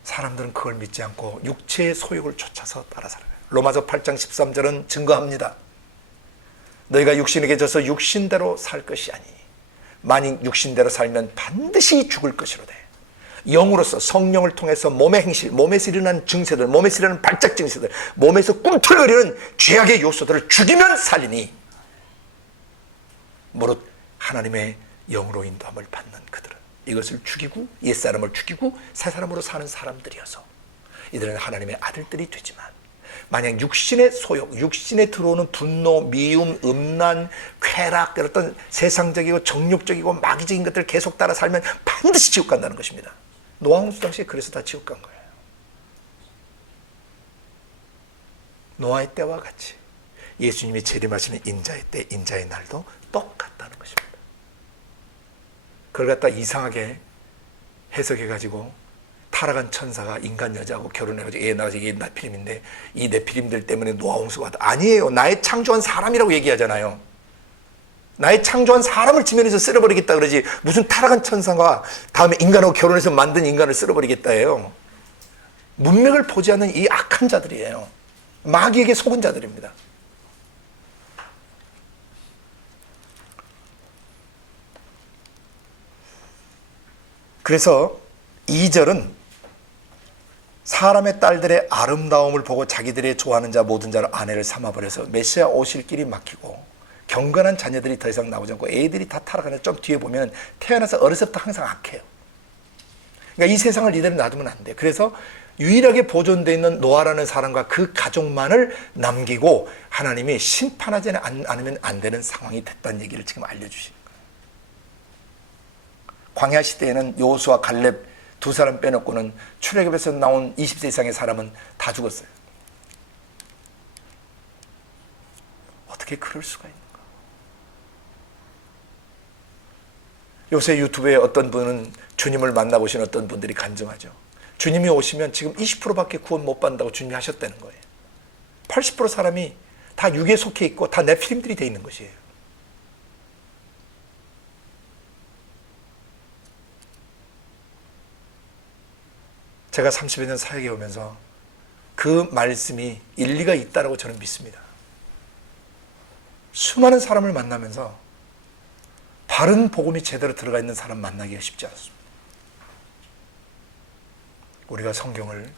사람들은 그걸 믿지 않고 육체의 소욕을 쫓아서 따라 살아요. 로마서 8장 13절은 증거합니다. 너희가 육신에게 져서 육신대로 살 것이 아니 만일 육신대로 살면 반드시 죽을 것이로되 영으로서 성령을 통해서 몸의 행실, 몸에서 일어나는 증세들, 몸에서 일어나는 발작 증세들, 몸에서 꿈틀거리는 죄악의 요소들을 죽이면 살리니 무릇 하나님의 영으로 인도함을 받는 그들은 이것을 죽이고 옛사람을 죽이고 새사람으로 사는 사람들이어서 이들은 하나님의 아들들이 되지만, 만약 육신의 소욕, 육신에 들어오는 분노, 미움, 음란, 쾌락, 어떤 세상적이고 정욕적이고 마귀적인 것들을 계속 따라 살면 반드시 지옥 간다는 것입니다. 노아 홍수 당시에 그래서 다 지옥 간 거예요. 노아의 때와 같이 예수님이 재림하시는 인자의 때, 인자의 날도 똑같다는 것입니다. 그걸 갖다 이상하게 해석해가지고 타락한 천사가 인간 여자하고 결혼해가지고 애 낳아서 이게 네피림인데 이 네피림들 때문에 노아 홍수가 왔다. 아니에요. 나의 창조한 사람이라고 얘기하잖아요. 나의 창조한 사람을 지면에서 쓸어버리겠다 그러지, 무슨 타락한 천사가 다음에 인간하고 결혼해서 만든 인간을 쓸어버리겠다 해요. 문맥을 보지 않는 이 악한 자들이에요. 마귀에게 속은 자들입니다. 그래서 2절은 사람의 딸들의 아름다움을 보고 자기들의 좋아하는 자 모든 자를 아내를 삼아버려서 메시아 오실 길이 막히고 경건한 자녀들이 더 이상 나오지 않고 애들이 다 타락하는, 좀 뒤에 보면 태어나서 어렸을 때부터 항상 악해요. 그러니까 이 세상을 이대로 놔두면 안 돼. 그래서 유일하게 보존되어 있는 노아라는 사람과 그 가족만을 남기고 하나님이 심판하지 않으면 안 되는 상황이 됐다는 얘기를 지금 알려주시는 거예요. 광야 시대에는 여호수아 갈렙 두 사람 빼놓고는 출애굽에서 나온 20세 이상의 사람은 다 죽었어요. 어떻게 그럴 수가 있는가? 요새 유튜브에 어떤 분은 주님을 만나보신 어떤 분들이 간증하죠. 주님이 오시면 지금 20%밖에 구원 못 받는다고 주님이 하셨다는 거예요. 80% 사람이 다 육에 속해 있고 다 네피림들이 돼 있는 것이에요. 제가 30여 년 사역에 오면서 그 말씀이 일리가 있다라고 저는 믿습니다. 수많은 사람을 만나면서 바른 복음이 제대로 들어가 있는 사람 만나기가 쉽지 않습니다. 우리가 성경을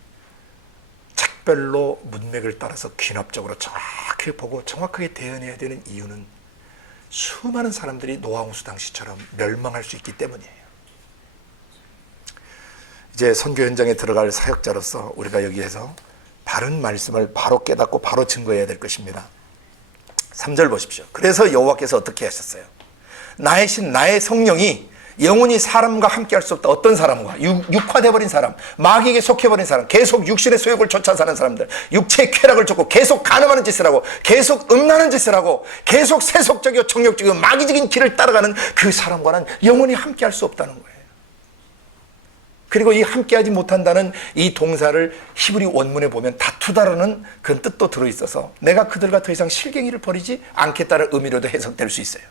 책별로 문맥을 따라서 귀납적으로 정확하게 보고 정확하게 대응해야 되는 이유는 수많은 사람들이 노아 홍수 당시처럼 멸망할 수 있기 때문이에요. 이제 선교 현장에 들어갈 사역자로서 우리가 여기에서 바른 말씀을 바로 깨닫고 바로 증거해야 될 것입니다. 3절 보십시오. 그래서 여호와께서 어떻게 하셨어요? 나의 신, 나의 성령이 영원히 사람과 함께 할 수 없다. 어떤 사람과? 육화되어버린 사람, 마귀에게 속해버린 사람, 계속 육신의 소욕을 쫓아 사는 사람들, 육체의 쾌락을 쫓고 계속 간음하는 짓을 하고 계속 음란한 짓을 하고 계속 세속적이고 정욕적이고 마귀적인 길을 따라가는 그 사람과는 영원히 함께 할 수 없다는 거예요. 그리고 이 함께하지 못한다는 이 동사를 히브리 원문에 보면 다투다라는 그런 뜻도 들어있어서 내가 그들과 더 이상 실갱이를 벌이지 않겠다는 의미로도 해석될 수 있어요.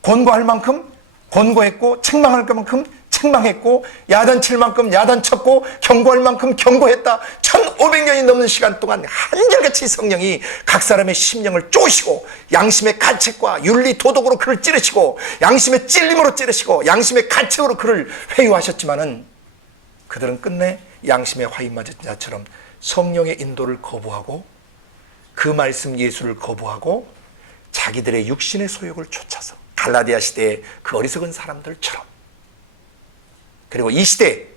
권고할 만큼 권고했고 책망할 만큼 책망했고 야단칠 만큼 야단쳤고 경고할 만큼 경고했다. 1500년이 넘는 시간 동안 한결같이 성령이 각 사람의 심령을 쪼시고 양심의 가책과 윤리 도덕으로 그를 찌르시고 양심의 찔림으로 찌르시고 양심의 가책으로 그를 회유하셨지만은 그들은 끝내 양심의 화인 맞은 자처럼 성령의 인도를 거부하고 그 말씀 예수를 거부하고 자기들의 육신의 소욕을 쫓아서 갈라디아 시대의 그 어리석은 사람들처럼, 그리고 이 시대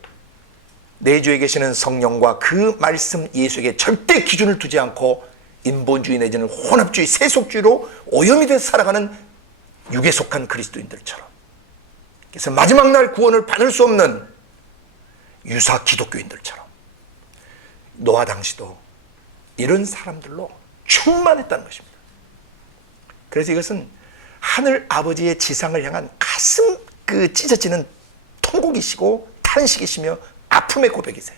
내주에 계시는 성령과 그 말씀 예수에게 절대 기준을 두지 않고 인본주의 내지는 혼합주의, 세속주의로 오염이 돼서 살아가는 육에 속한 그리스도인들처럼, 그래서 마지막 날 구원을 받을 수 없는 유사 기독교인들처럼 노아 당시도 이런 사람들로 충만했다는 것입니다. 그래서 이것은 하늘 아버지의 지상을 향한 가슴 찢어지는 통곡이시고 탄식이시며 아픔의 고백이세요.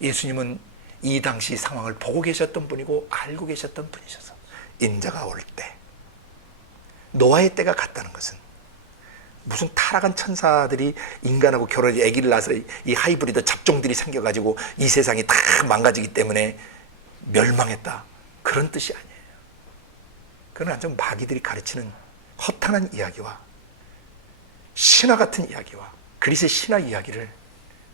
예수님은 이 당시 상황을 보고 계셨던 분이고 알고 계셨던 분이셔서 인자가 올 때, 노아의 때가 같다는 것은 무슨 타락한 천사들이 인간하고 결혼해 아기를 낳아서 이 하이브리드 잡종들이 생겨가지고 이 세상이 다 망가지기 때문에 멸망했다, 그런 뜻이 아니에요. 그건 완전 마귀들이 가르치는 허탄한 이야기와 신화 같은 이야기와 그리스의 신화 이야기를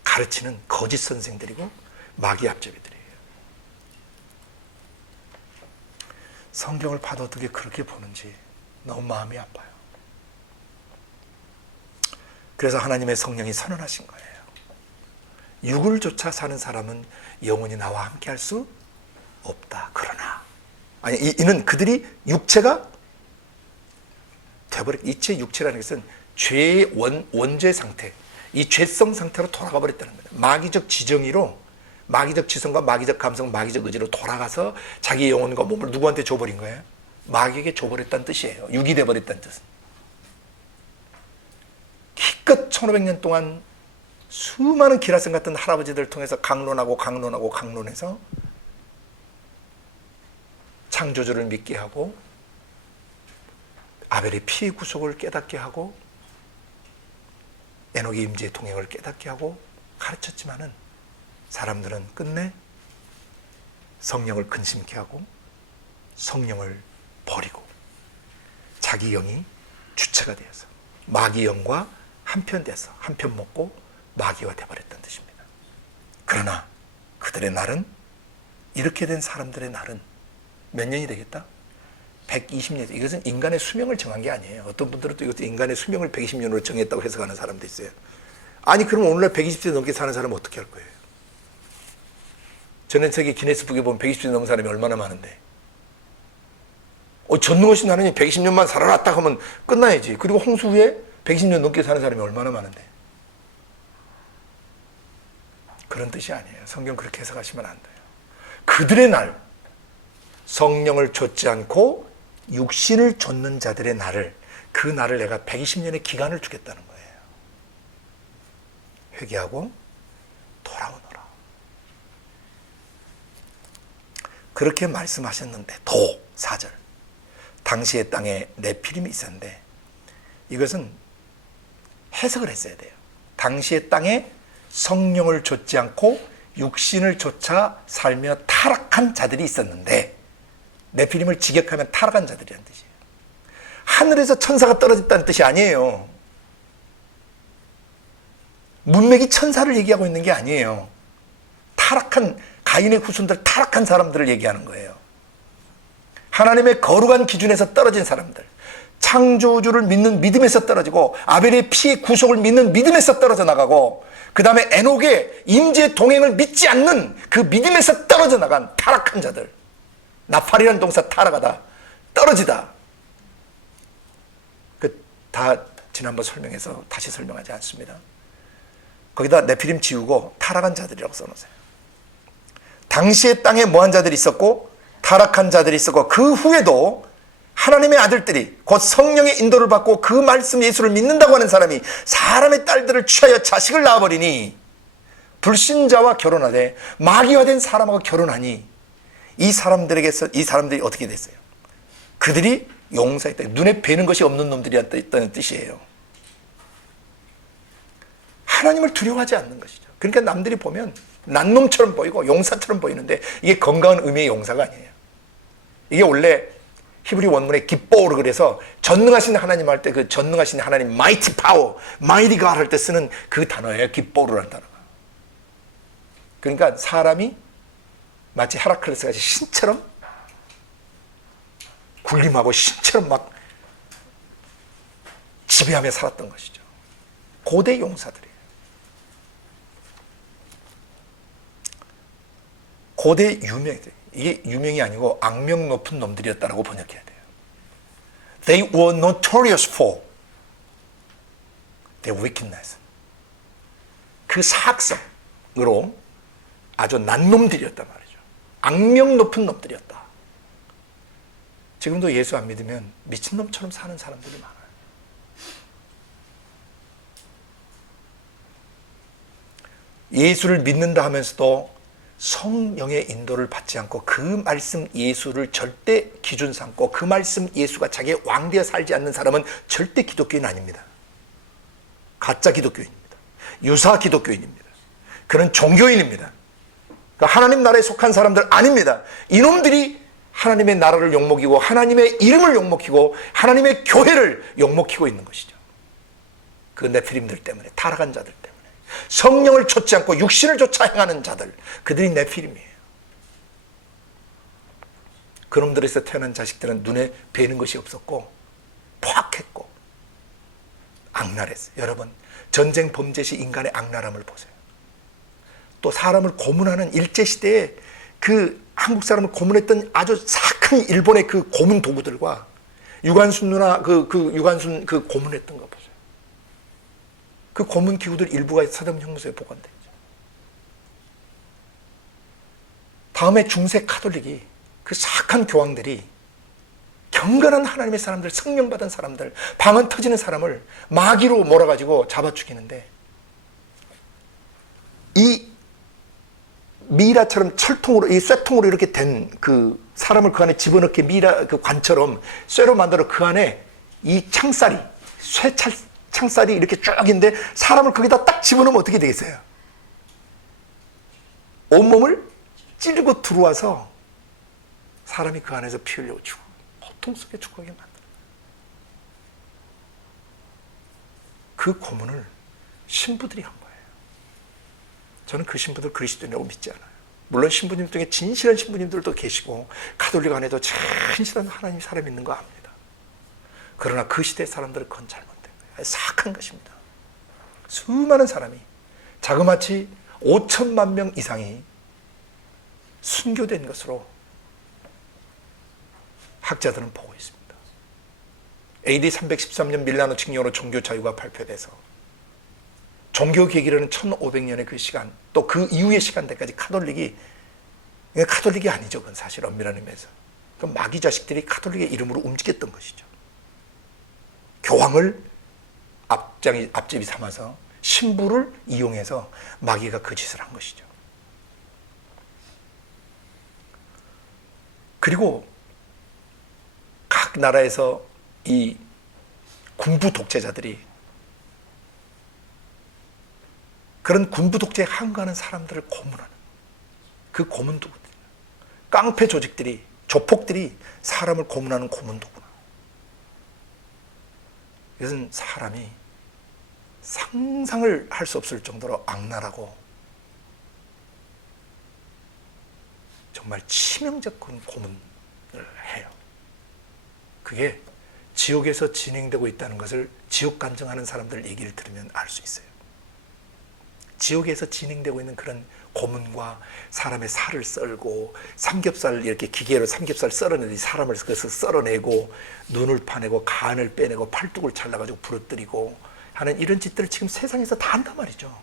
가르치는 거짓 선생들이고 마귀 앞잡이들이에요. 성경을 봐도 어떻게 그렇게 보는지 너무 마음이 아파요. 그래서 하나님의 성령이 선언하신 거예요. 육을 쫓아 사는 사람은 영원히 나와 함께 할 수 없다. 그러나 이는 그들이 육체가 되어버렸, 이체 육체라는 것은 죄의 원죄 상태, 이 죄성 상태로 돌아가 버렸다는 거예요. 마귀적 지정의로, 마귀적 지성과 마귀적 감성, 마귀적 의지로 돌아가서 자기의 영혼과 몸을 누구한테 줘버린 거예요? 마귀에게 줘버렸다는 뜻이에요. 육이 돼버렸다는 뜻은. 기껏 1500년 동안 수많은 기라성 같은 할아버지들을 통해서 강론해서 창조주를 믿게 하고 아벨의 피의 구속을 깨닫게 하고 에녹의 임재의 동행을 깨닫게 하고 가르쳤지만은 사람들은 끝내 성령을 근심케 하고 성령을 버리고 자기 영이 주체가 되어서 마귀 영과 한편 돼서 한편 먹고 마귀가 되어버렸다는 뜻입니다. 그러나 그들의 날은, 이렇게 된 사람들의 날은 몇 년이 되겠다? 120년. 이것은 인간의 수명을 정한 게 아니에요. 어떤 분들은 또 이것도 인간의 수명을 120년으로 정했다고 해석하는 사람도 있어요. 아니 그럼 오늘날 120세 넘게 사는 사람은 어떻게 할 거예요? 전 세계 기네스북에 보면 120세 넘은 사람이 얼마나 많은데, 전능하신 하나님 120년만 살아났다 하면 끝나야지. 그리고 홍수 후에 120년 넘게 사는 사람이 얼마나 많은데. 그런 뜻이 아니에요. 성경 그렇게 해석하시면 안 돼요. 그들의 날, 성령을 좇지 않고 육신을 좇는 자들의 날을, 그 날을 내가 120년의 기간을 주겠다는 거예요. 회개하고 돌아오너라. 그렇게 말씀하셨는데 도 4절, 당시의 땅에 네피림이 있었는데, 이것은 해석을 했어야 돼요. 당시의 땅에 성령을 좇지 않고 육신을 좇아 살며 타락한 자들이 있었는데, 네피림을 직역하면 타락한 자들이라는 뜻이에요. 하늘에서 천사가 떨어졌다는 뜻이 아니에요. 문맥이 천사를 얘기하고 있는 게 아니에요. 타락한 가인의 후손들, 타락한 사람들을 얘기하는 거예요. 하나님의 거룩한 기준에서 떨어진 사람들, 창조주를 믿는 믿음에서 떨어지고 아벨의 피의 구속을 믿는 믿음에서 떨어져 나가고, 그 다음에 에녹의 임재 동행을 믿지 않는 그 믿음에서 떨어져 나간 타락한 자들, 나팔이라는 동사 타락하다, 떨어지다, 다 지난번 설명해서 다시 설명하지 않습니다. 거기다 네피림 지우고 타락한 자들이라고 써놓으세요. 당시에 땅에 뭐한 자들이 있었고 타락한 자들이 있었고 그 후에도 하나님의 아들들이 곧 성령의 인도를 받고 그 말씀 예수를 믿는다고 하는 사람이 사람의 딸들을 취하여 자식을 낳아버리니 불신자와 결혼하되 마귀화된 사람하고 결혼하니 이 사람들이 어떻게 됐어요? 그들이 용사했다. 눈에 뵈는 것이 없는 놈들이었다는 뜻이에요. 하나님을 두려워하지 않는 것이죠. 그러니까 남들이 보면 난놈처럼 보이고 용사처럼 보이는데 이게 건강한 의미의 용사가 아니에요. 이게 원래 히브리 원문에 기뻐오르 그래서 전능하신 하나님 할 때 그 전능하신 하나님 mighty power, mighty God 할 때 쓰는 그 단어예요. 기뻐오르라는 단어가. 그러니까 사람이 마치 헤라클레스 같이 신처럼 군림하고 신처럼 막 지배하며 살았던 것이죠. 고대 용사들이에요. 고대 유명들. 이게 유명이 아니고 악명 높은 놈들이었다라고 번역해야 돼요. They were notorious for their wickedness. 그 사악성으로 아주 난놈들이었단 말이죠. 악명 높은 놈들이었다. 지금도 예수 안 믿으면 미친놈처럼 사는 사람들이 많아요. 예수를 믿는다 하면서도 성령의 인도를 받지 않고 그 말씀 예수를 절대 기준 삼고 그 말씀 예수가 자기의 왕되어 살지 않는 사람은 절대 기독교인 아닙니다. 가짜 기독교인입니다. 유사 기독교인입니다. 그런 종교인입니다. 그러니까 하나님 나라에 속한 사람들 아닙니다. 이놈들이 하나님의 나라를 욕먹이고 하나님의 이름을 욕먹이고 하나님의 교회를 욕먹이고 있는 것이죠. 그 네피림들 때문에, 타락한 자들 때문에. 성령을 좇지 않고 육신을 쫓아 행하는 자들, 그들이 네피림이에요. 그놈들에서 태어난 자식들은 눈에 뵈는 것이 없었고 포악했고 악랄했어요. 여러분, 전쟁 범죄 시 인간의 악랄함을 보세요. 또 사람을 고문하는 일제시대에 그 한국 사람을 고문했던 아주 사악한 일본의 그 고문 도구들과 유관순 누나 유관순 그 고문했던 거 보세요. 그 고문 기구들 일부가 사담 형무소에 보관돼 있죠. 다음에 중세 카톨릭이 그 사악한 교황들이 경건한 하나님의 사람들, 성령 받은 사람들, 방언 터지는 사람을 마귀로 몰아가지고 잡아 죽이는데 이 미라처럼 철통으로, 이 쇠통으로 이렇게 된 그 사람을 그 안에 집어넣게 미라 그 관처럼 쇠로 만들어 그 안에 이 창살이, 창살이 이렇게 쭉 있는데 사람을 거기다 딱 집어넣으면 어떻게 되겠어요? 온몸을 찌르고 들어와서 사람이 그 안에서 피 흘려 죽고 고통 속에 죽게 만들어요. 그 고문을 신부들이 한 거예요. 저는 그 신부들 그리스도인이라고 믿지 않아요. 물론 신부님 중에 진실한 신부님들도 계시고 가톨릭 안에도 진실한 하나님 사람이 있는 거 압니다. 그러나 그 시대 사람들은 그건 잘못된 거예요. 사악한 것입니다. 수많은 사람이 자그마치 5천만 명 이상이 순교된 것으로 학자들은 보고 있습니다. AD 313년 밀라노 칙령으로 종교 자유가 발표돼서 종교 개기라는 1500년의 그 시간, 또 그 이후의 시간대까지 카톨릭이 아니죠. 그건 사실 엄밀한 의미에서. 그 마귀 자식들이 카톨릭의 이름으로 움직였던 것이죠. 교황을 앞제비 삼아서 신부를 이용해서 마귀가 그 짓을 한 것이죠. 그리고 각 나라에서 이 군부 독재자들이 그런 군부 독재에 항거하는 사람들을 고문하는 그 고문 도구들, 깡패 조직들이, 조폭들이 사람을 고문하는 고문 도구나. 이것은 사람이 상상을 할 수 없을 정도로 악랄하고 정말 치명적 고문을 해요. 그게 지옥에서 진행되고 있다는 것을 지옥 간증하는 사람들 얘기를 들으면 알 수 있어요. 지옥에서 진행되고 있는 그런 고문과 사람의 살을 썰고, 삼겹살 이렇게 기계로 삼겹살 썰어내듯이 사람을 그래서 썰어내고, 눈을 파내고 간을 빼내고 팔뚝을 잘라가지고 부러뜨리고 하는 이런 짓들을 지금 세상에서 다 한단 말이죠.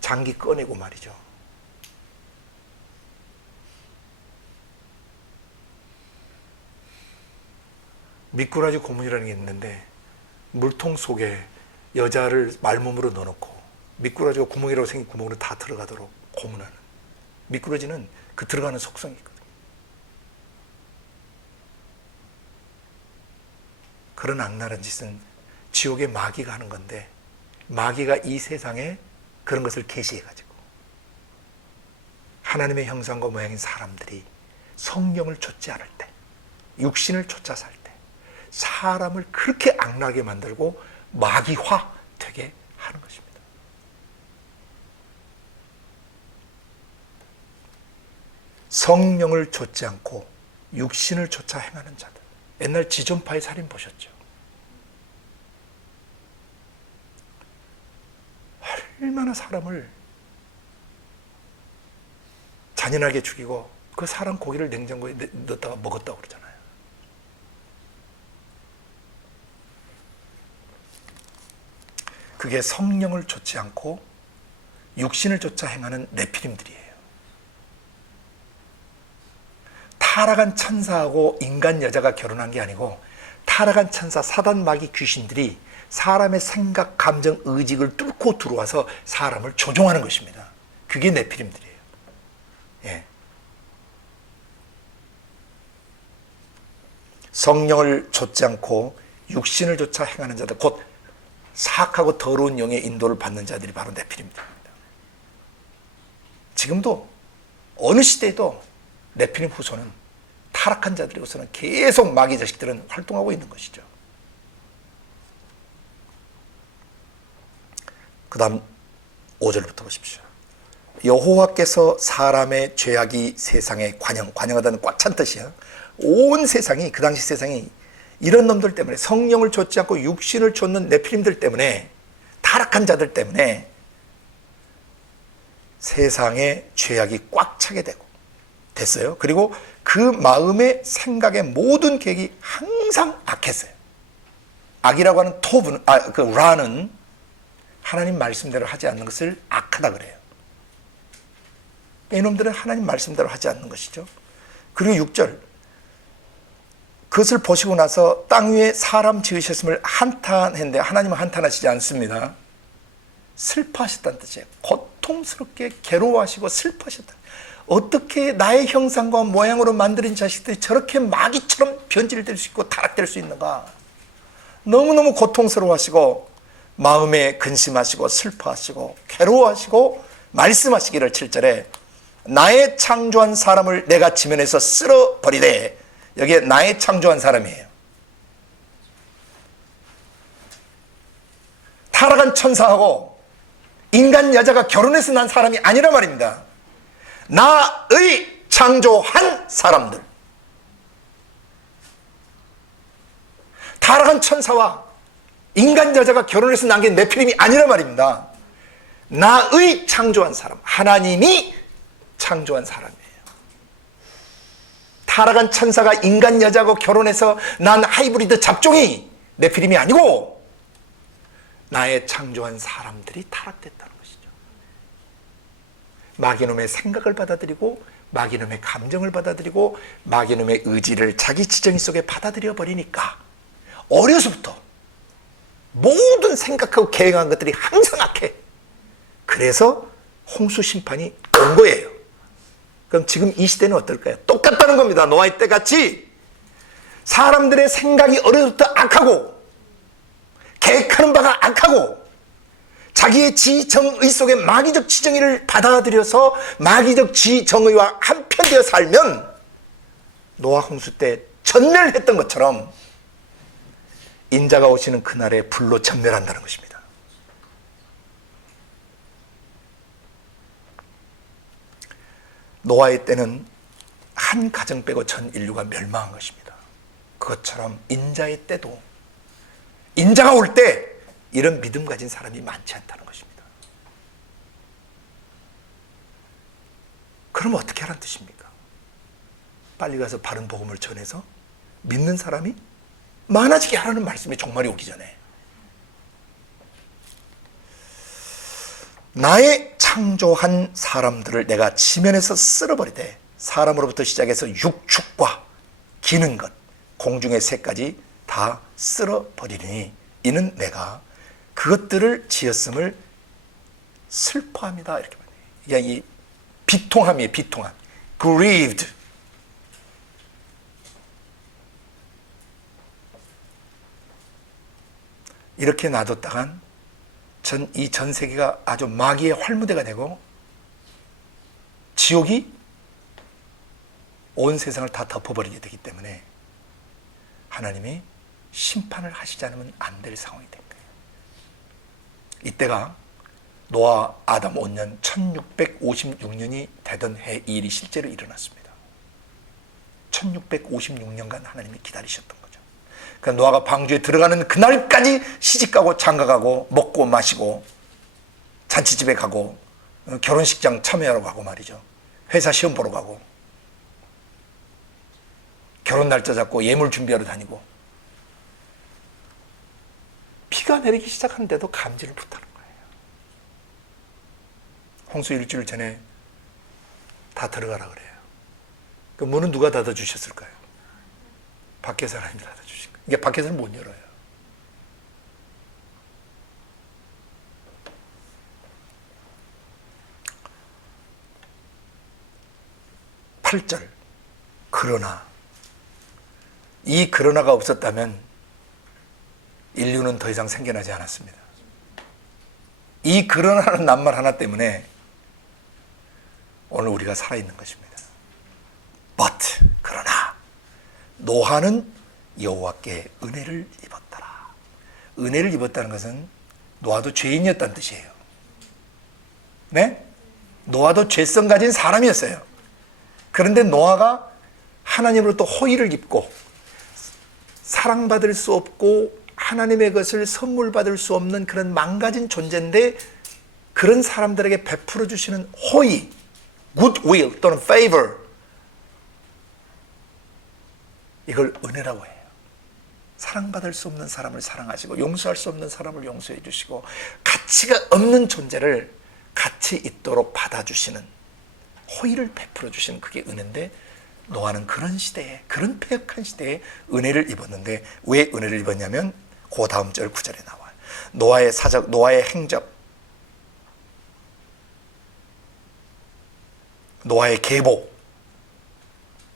장기 꺼내고 말이죠. 미꾸라지 고문이라는 게 있는데, 물통 속에 여자를 말몸으로 넣어놓고 미꾸라지가 구멍이라고 생긴 구멍으로 다 들어가도록 고문하는, 미꾸라지는 그 들어가는 속성이 있거든요. 그런 악랄한 짓은 지옥의 마귀가 하는 건데, 마귀가 이 세상에 그런 것을 계시해가지고 하나님의 형상과 모양인 사람들이 성령을 좇지 않을 때, 육신을 좇아 살 때 사람을 그렇게 악랄하게 만들고 마귀화 되게 하는 것입니다. 성령을 좇지 않고 육신을 좇아 행하는 자들. 옛날 지존파의 살인 보셨죠? 얼마나 사람을 잔인하게 죽이고 그 사람 고기를 냉장고에 넣었다가 먹었다고 그러잖아요. 그게 성령을 좇지 않고 육신을 좇아 행하는 네피림들이에요. 타락한 천사하고 인간 여자가 결혼한 게 아니고, 타락한 천사 사단 마귀 귀신들이 사람의 생각, 감정, 의식을 뚫고 들어와서 사람을 조종하는 것입니다. 그게 네피림들이에요. 예. 성령을 좇지 않고 육신을 좇아 행하는 자들, 곧 사악하고 더러운 영의 인도를 받는 자들이 바로 네피림입니다. 지금도 어느 시대에도 네피림 후손은, 타락한 자들이고서는 계속 마귀 자식들은 활동하고 있는 것이죠. 그 다음 5절부터 보십시오. 여호와께서 사람의 죄악이 세상에 관영하다는 꽉 찬 뜻이야. 온 세상이, 그 당시 세상이 이런 놈들 때문에, 성령을 좇지 않고 육신을 좇는 네피림들 때문에, 타락한 자들 때문에 세상에 죄악이 꽉 차게 됐어요. 그리고 그 마음의 생각의 모든 계획이 항상 악했어요. 악이라고 하는 토브는, 라는 하나님 말씀대로 하지 않는 것을 악하다 그래요. 이놈들은 하나님 말씀대로 하지 않는 것이죠. 그리고 6절, 그것을 보시고 나서 땅 위에 사람 지으셨음을 한탄했는데, 하나님은 한탄하시지 않습니다. 슬퍼하셨다는 뜻이에요. 고통스럽게 괴로워하시고 슬퍼하셨다. 어떻게 나의 형상과 모양으로 만들어진 자식들이 저렇게 마귀처럼 변질될 수 있고 타락될 수 있는가. 너무너무 고통스러워하시고 마음에 근심하시고 슬퍼하시고 괴로워하시고 말씀하시기를 7절에 나의 창조한 사람을 내가 지면에서 쓸어버리되, 여기에 나의 창조한 사람이에요. 타락한 천사하고 인간 여자가 결혼해서 난 사람이 아니란 말입니다. 나의 창조한 사람들. 타락한 천사와 인간 여자가 결혼해서 난 게 네피림이 아니란 말입니다. 나의 창조한 사람, 하나님이 창조한 사람이에요. 타락한 천사가 인간 여자하고 결혼해서 난 하이브리드 잡종이 네피림이 아니고, 나의 창조한 사람들이 타락됐다는 것이죠. 마귀놈의 생각을 받아들이고, 마귀놈의 감정을 받아들이고, 마귀놈의 의지를 자기 지정의 속에 받아들여 버리니까 어려서부터 모든 생각하고 계획한 것들이 항상 악해. 그래서 홍수 심판이 온 거예요. 그럼 지금 이 시대는 어떨까요? 똑같다는 겁니다. 노아의 때 같이 사람들의 생각이 어려서부터 악하고, 계획하는 바가 악하고, 자기의 지정의 속에 마귀적 지정의를 받아들여서 마귀적 지정의와 한편되어 살면 노아 홍수 때 전멸했던 것처럼 인자가 오시는 그날에 불로 전멸한다는 것입니다. 노아의 때는 한 가정 빼고 전 인류가 멸망한 것입니다. 그것처럼 인자의 때도, 인자가 올 때 이런 믿음 가진 사람이 많지 않다는 것입니다. 그럼 어떻게 하라는 뜻입니까? 빨리 가서 바른 복음을 전해서 믿는 사람이 많아지게 하라는 말씀이 종말이 오기 전에. 나의 창조한 사람들을 내가 지면에서 쓸어버리되 사람으로부터 시작해서 육축과 기는 것 공중의 새까지 다 쓸어버리니 이는 내가 그것들을 지었음을 슬퍼합니다. 이렇게 말해요. 이 비통함이에요. 비통함. grieved. 이렇게 놔뒀다간 이 전 세계가 아주 마귀의 활무대가 되고 지옥이 온 세상을 다 덮어버리게 되기 때문에 하나님이 심판을 하시지 않으면 안 될 상황이 된 거예요. 이때가 노아 아담 5년 1656년이 되던 해 이 일이 실제로 일어났습니다. 1656년간 하나님이 기다리셨던 거죠. 그러니까 노아가 방주에 들어가는 그날까지 시집가고 장가가고 먹고 마시고 잔치집에 가고 결혼식장 참여하러 가고 말이죠. 회사 시험 보러 가고 결혼 날짜 잡고 예물 준비하러 다니고 비가 내리기 시작하는데도 감지를 못하는 거예요. 홍수 일주일 전에 다 들어가라 그래요. 그 문은 누가 닫아주셨을까요? 밖에 사람이 닫아주신 거예요. 이게 밖에서는 못 열어요. 팔절 그러나 이 그러나가 없었다면 인류는 더 이상 생겨나지 않았습니다. 이 그러나는 낱말 하나 때문에 오늘 우리가 살아있는 것입니다. But 그러나 노아는 여호와께 은혜를 입었더라. 은혜를 입었다는 것은 노아도 죄인이었다는 뜻이에요. 네? 노아도 죄성 가진 사람이었어요. 그런데 노아가 하나님으로부터 호의를 입고 사랑받을 수 없고 하나님의 것을 선물 받을 수 없는 그런 망가진 존재인데 그런 사람들에게 베풀어 주시는 호의, goodwill 또는 favor, 이걸 은혜라고 해요. 사랑받을 수 없는 사람을 사랑하시고 용서할 수 없는 사람을 용서해 주시고 가치가 없는 존재를 가치 있도록 받아주시는 호의를 베풀어 주시는 그게 은혜인데 노아는 그런 시대에, 그런 패역한 시대에 은혜를 입었는데 왜 은혜를 입었냐면 그 다음 절 9절에 나와요. 노아의 사적, 노아의 행적, 노아의 계보,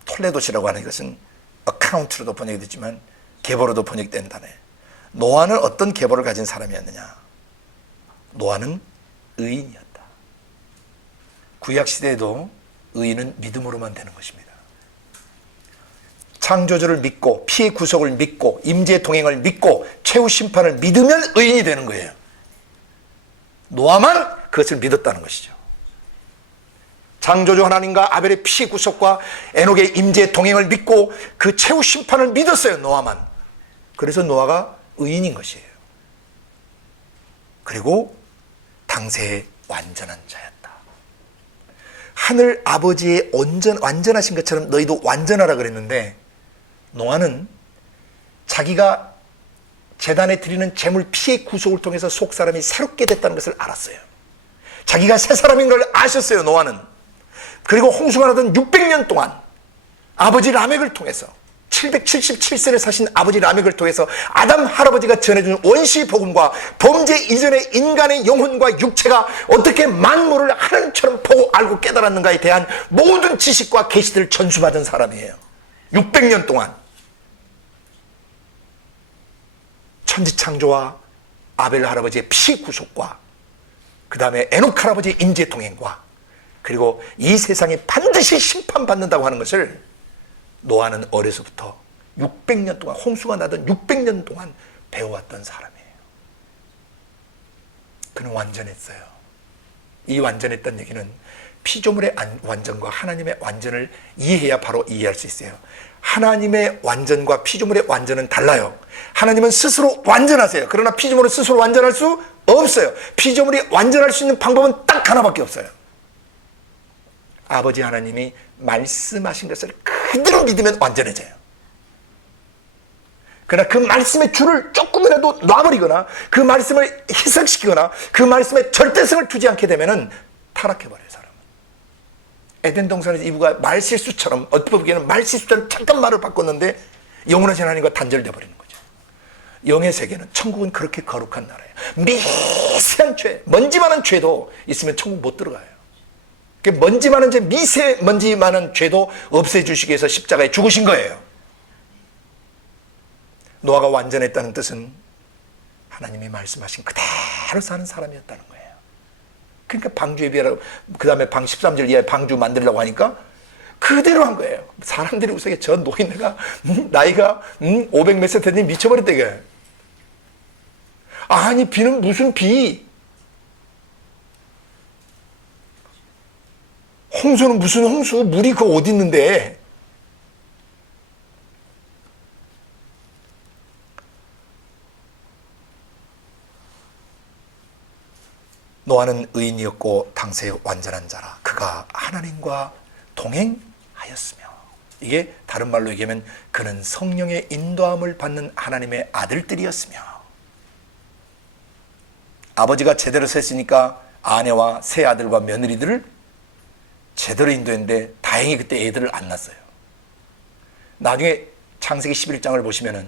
톨레도시라고 하는 것은 어카운트로도 번역이 됐지만 계보로도 번역된 단어예요. 노아는 어떤 계보를 가진 사람이었느냐? 노아는 의인이었다. 구약시대에도 의인은 믿음으로만 되는 것입니다. 창조주를 믿고 피의 구속을 믿고 임재의 동행을 믿고 최후 심판을 믿으면 의인이 되는 거예요. 노아만 그것을 믿었다는 것이죠. 창조주 하나님과 아벨의 피의 구속과 에녹의 임재의 동행을 믿고 그 최후 심판을 믿었어요. 노아만. 그래서 노아가 의인인 것이에요. 그리고 당세의 완전한 자였다. 하늘 아버지의 완전하신 것처럼 너희도 완전하라 그랬는데 노아는 자기가 제단에 드리는 제물 피의 구속을 통해서 속 사람이 새롭게 됐다는 것을 알았어요. 자기가 새 사람인 걸 아셨어요. 노아는. 그리고 홍수가 나던 600년 동안 아버지 라멕을 통해서 777세를 사신 아버지 라멕을 통해서 아담 할아버지가 전해준 원시 복음과 범죄 이전의 인간의 영혼과 육체가 어떻게 만물을 하나님처럼 보고 알고 깨달았는가에 대한 모든 지식과 계시들을 전수받은 사람이에요. 600년 동안 천지창조와 아벨 할아버지의 피 구속과 그 다음에 에녹 할아버지의 임재 동행과 그리고 이 세상에 반드시 심판받는다고 하는 것을 노아는 어려서부터 600년 동안 홍수가 나던 600년 동안 배워왔던 사람이에요. 그는 완전했어요. 이 완전했다는 얘기는 피조물의 완전과 하나님의 완전을 이해해야 바로 이해할 수 있어요. 하나님의 완전과 피조물의 완전은 달라요. 하나님은 스스로 완전하세요. 그러나 피조물은 스스로 완전할 수 없어요. 피조물이 완전할 수 있는 방법은 딱 하나밖에 없어요. 아버지 하나님이 말씀하신 것을 그대로 믿으면 완전해져요. 그러나 그 말씀의 줄을 조금이라도 놔버리거나 그 말씀을 희석시키거나 그 말씀에 절대성을 두지 않게 되면 타락해버려요, 사람은. 에덴 동산에서 이브가 말실수처럼, 어떻게 보기에는 말실수처럼 잠깐 말을 바꿨는데 영원하신 하나님과 단절돼 버리는 거죠. 영의 세계는, 천국은 그렇게 거룩한 나라예요. 미세한 죄, 먼지만한 죄도 있으면 천국 못 들어가요. 먼지만한 죄, 미세먼지만한 죄도 없애주시기 위해서 십자가에 죽으신 거예요. 노아가 완전했다는 뜻은 하나님이 말씀하신 그대로 사는 사람이었다는 거예요. 그러니까 방주 예비하라고, 그 다음에 방 13절 이하에 방주 만들려고 하니까 그대로 한 거예요. 사람들이 우스게 저 노인네가 나이가 500 몇 세 됐더니 미쳐버렸대. 이게. 아니 비는 무슨 비, 홍수는 무슨 홍수, 물이 그 어디 있는데. 노아는 의인이었고 당세의 완전한 자라. 그가 하나님과 동행하였으며, 이게 다른 말로 얘기하면 그는 성령의 인도함을 받는 하나님의 아들들이었으며, 아버지가 제대로 셌으니까 아내와 새 아들과 며느리들을 제대로 인도했는데 다행히 그때 애들을 안 낳았어요. 나중에 창세기 11장을 보시면은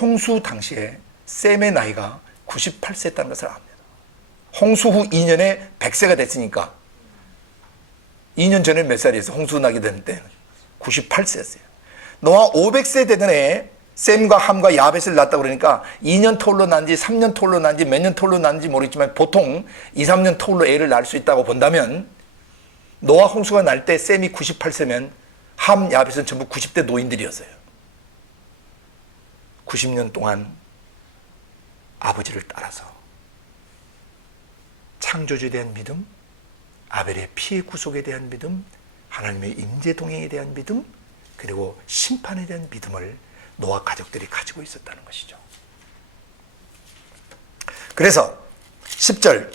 홍수 당시에 셈의 나이가 98세였다는 것을 압니다. 홍수 후 2년에 100세가 됐으니까 2년 전에 몇 살이었어요? 홍수 나게 된 때는 98세였어요. 노아 500세 되던 해에 셈과 함과 야벳을 낳았다고 그러니까 2년 터울로 난지 3년 터울로 난지 몇 년 터울로 난지 모르겠지만 보통 2, 3년 터울로 애를 낳을 수 있다고 본다면, 노아 홍수가 날 때 셈이 98세면 함, 야벳은 전부 90대 노인들이었어요. 90년 동안 아버지를 따라서 창조주에 대한 믿음, 아벨의 피해 구속에 대한 믿음, 하나님의 임재 동행에 대한 믿음, 그리고 심판에 대한 믿음을 노아 가족들이 가지고 있었다는 것이죠. 그래서 10절,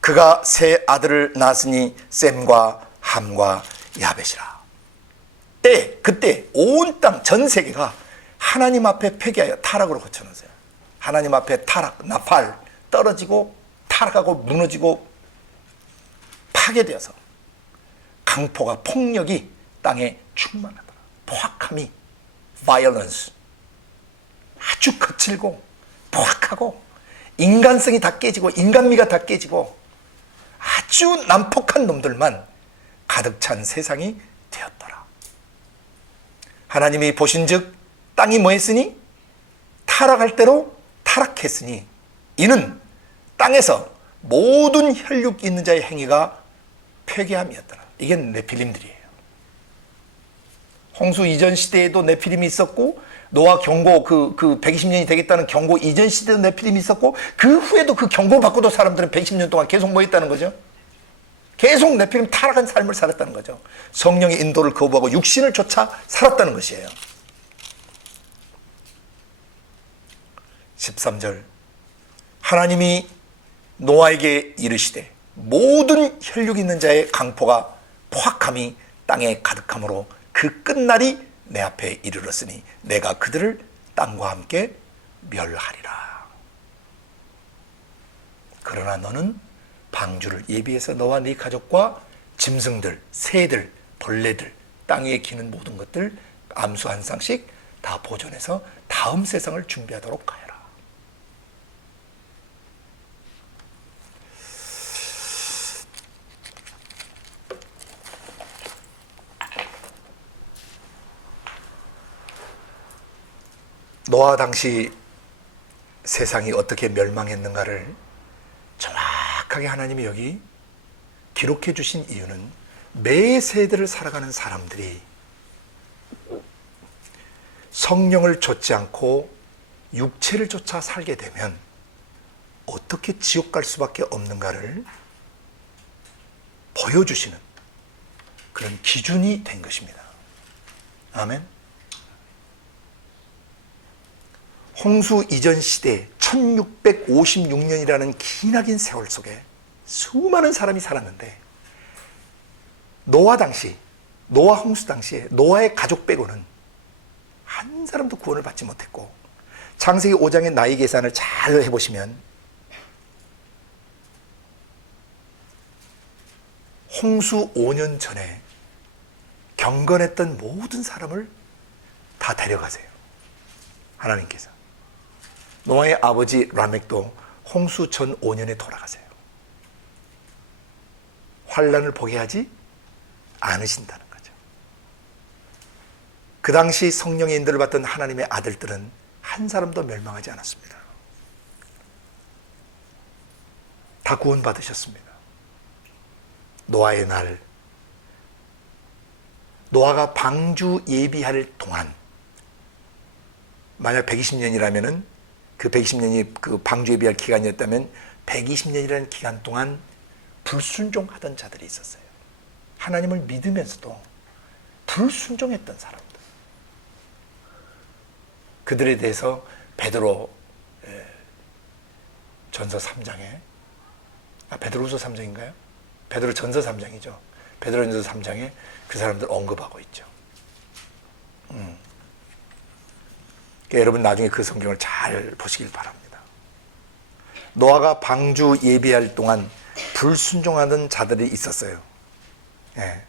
그가 세 아들을 낳았으니 셈과 함과 야벳이라. 그때 온 땅 전 세계가 하나님 앞에 폐기하여 타락으로 거쳐놓으세요. 하나님 앞에 타락, 나팔, 떨어지고 타락하고 무너지고 파괴되어서 강포가, 폭력이 땅에 충만하더라. 포악함이, violence, 아주 거칠고 포악하고 인간성이 다 깨지고 인간미가 다 깨지고 아주 난폭한 놈들만 가득 찬 세상이 되었더라. 하나님이 보신즉 땅이 뭐했으니? 타락할 대로 타락했으니 이는 땅에서 모든 혈육 있는 자의 행위가 폐괴함이었더라. 이게 네필림들이에요. 홍수 이전 시대에도 네필림이 있었고, 노아 경고 그 120년이 되겠다는 경고 이전 시대도 네필림이 있었고, 그 후에도 그 경고 받고도 사람들은 120년 동안 계속 뭐 했다는 거죠? 계속 네필림 타락한 삶을 살았다는 거죠. 성령의 인도를 거부하고 육신을 쫓아 살았다는 것이에요. 13절, 하나님이 노아에게 이르시되 모든 혈육 있는 자의 강포가 포악함이 땅에 가득함으로 그 끝날이 내 앞에 이르렀으니 내가 그들을 땅과 함께 멸하리라. 그러나 너는 방주를 예비해서 너와 네 가족과 짐승들, 새들, 벌레들, 땅 위에 기는 모든 것들 암수 한 쌍씩 다 보존해서 다음 세상을 준비하도록 하여라. 노아 당시 세상이 어떻게 멸망했는가를 정확하게 하나님이 여기 기록해 주신 이유는 매 세대를 살아가는 사람들이 성령을 좇지 않고 육체를 쫓아 살게 되면 어떻게 지옥 갈 수밖에 없는가를 보여주시는 그런 기준이 된 것입니다. 아멘. 홍수 이전 시대 1656년이라는 기나긴 세월 속에 수많은 사람이 살았는데 노아 홍수 당시에 노아의 가족 빼고는 한 사람도 구원을 받지 못했고, 창세기 5장의 나이 계산을 잘 해보시면 홍수 5년 전에 경건했던 모든 사람을 다 데려가세요. 하나님께서. 노아의 아버지 라멕도 홍수 전 5년에 돌아가세요. 환란을 보게 하지 않으신다는 거죠. 그 당시 성령의 인도를 받던 하나님의 아들들은 한 사람도 멸망하지 않았습니다. 다 구원받으셨습니다. 노아의 날, 노아가 방주 예비할 동안, 만약 120년이라면은 그 120년이 그 방주 예비할 기간이었다면 120년이라는 기간 동안 불순종하던 자들이 있었어요. 하나님을 믿으면서도 불순종했던 사람들. 그들에 대해서 베드로 전서 3장에, 베드로후서 3장인가요? 베드로 전서 3장이죠. 베드로 전서 3장에 그 사람들 언급하고 있죠. 그러니까 여러분 나중에 그 성경을 잘 보시길 바랍니다. 노아가 방주 예비할 동안 불순종하는 자들이 있었어요. 예.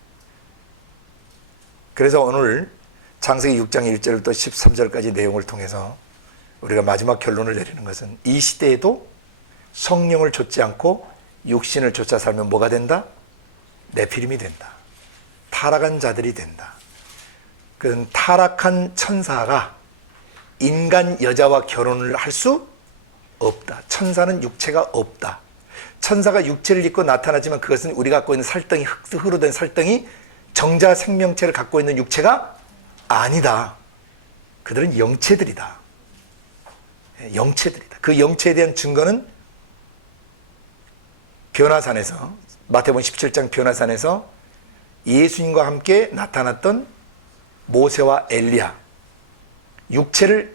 그래서 오늘 창세기 6장 1절부터 13절까지 내용을 통해서 우리가 마지막 결론을 내리는 것은, 이 시대에도 성령을 좇지 않고 육신을 좇아 살면 뭐가 된다? 네피림이 된다. 타락한 자들이 된다. 그런 타락한 천사가 인간 여자와 결혼을 할 수 없다. 천사는 육체가 없다. 천사가 육체를 입고 나타나지만 그것은 우리가 갖고 있는 살덩이, 흙으로 된 살덩이, 정자 생명체를 갖고 있는 육체가 아니다. 그들은 영체들이다. 영체들이다. 그 영체에 대한 증거는 변화산에서, 마태복음 17장 변화산에서 예수님과 함께 나타났던 모세와 엘리야, 육체를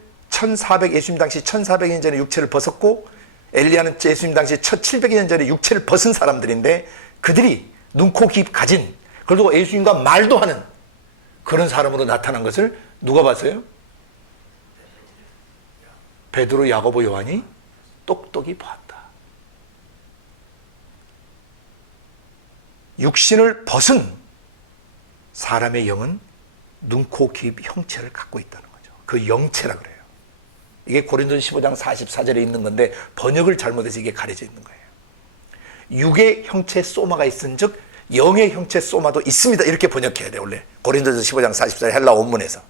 예수님 당시 1400년 전에 육체를 벗었고, 엘리야는 예수님 당시 1700년 전에 육체를 벗은 사람들인데, 그들이 눈, 코, 귀 가진, 그리고 예수님과 말도 하는 그런 사람으로 나타난 것을 누가 봤어요? 베드로, 야고보, 요한이 똑똑히 봤다. 육신을 벗은 사람의 영은 눈, 코, 귀 형체를 갖고 있다는 거죠. 그 영체라 그래요. 이게 고린도서 15장 44절에 있는 건데 번역을 잘못해서 이게 가려져 있는 거예요. 육의 형체 소마가 있은즉 영의 형체 소마도 있습니다. 이렇게 번역해야 돼요. 원래 고린도서 15장 44절 헬라 원문에서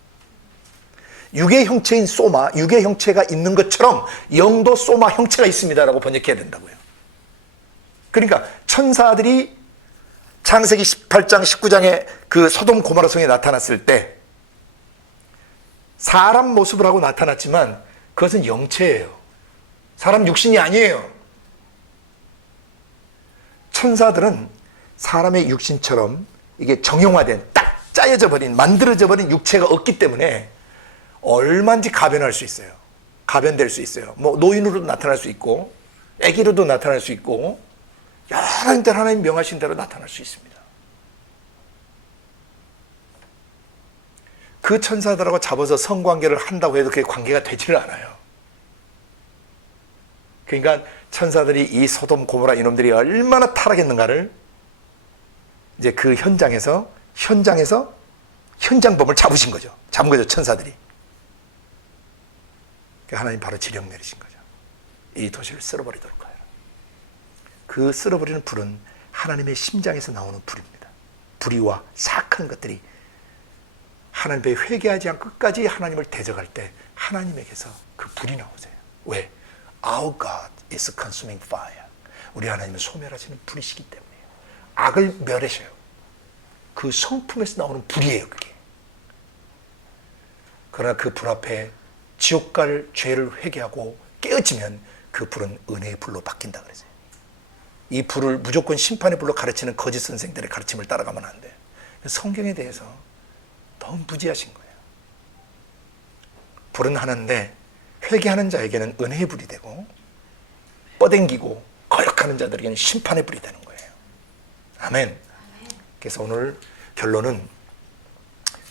육의 형체인 소마, 육의 형체가 있는 것처럼 영도 소마 형체가 있습니다라고 번역해야 된다고요. 그러니까 천사들이 창세기 18장 19장에 그 소돔 고모라 성에 나타났을 때 사람 모습을 하고 나타났지만 그것은 영체예요. 사람 육신이 아니에요. 천사들은 사람의 육신처럼 이게 정형화된, 딱 짜여져 버린, 만들어져 버린 육체가 없기 때문에 얼마든지 가변할 수 있어요. 가변될 수 있어요. 뭐 노인으로도 나타날 수 있고, 아기로도 나타날 수 있고, 여러 가지 하나님 명하신 대로 나타날 수 있습니다. 그 천사들하고 잡아서 성관계를 한다고 해도 그게 관계가 되지를 않아요. 그러니까 천사들이 이 소돔 고모라 이놈들이 얼마나 타락했는가를 이제 그 현장에서 현장범을 잡으신 거죠. 잡은 거죠, 천사들이. 하나님 바로 지령 내리신 거죠. 이 도시를 쓸어버리도록 하여라. 그 쓸어버리는 불은 하나님의 심장에서 나오는 불입니다. 불의와 사악한 것들이 하나님 앞에 회개하지 않고 끝까지 하나님을 대적할 때 하나님에게서 그 불이 나오세요. 왜? Our God is consuming fire. 우리 하나님은 소멸하시는 불이시기 때문이에요. 악을 멸하셔요. 그 성품에서 나오는 불이에요, 그게. 그러나 그 불 앞에 지옥 갈 죄를 회개하고 깨어지면 그 불은 은혜의 불로 바뀐다 그랬어요. 이 불을 무조건 심판의 불로 가르치는 거짓 선생들의 가르침을 따라가면 안 돼요. 성경에 대해서 너무 무지하신 거예요. 불은 하나인데 회개하는 자에게는 은혜의 불이 되고 뻗댕기고 거역하는 자들에게는 심판의 불이 되는 거예요. 아멘. 그래서 오늘 결론은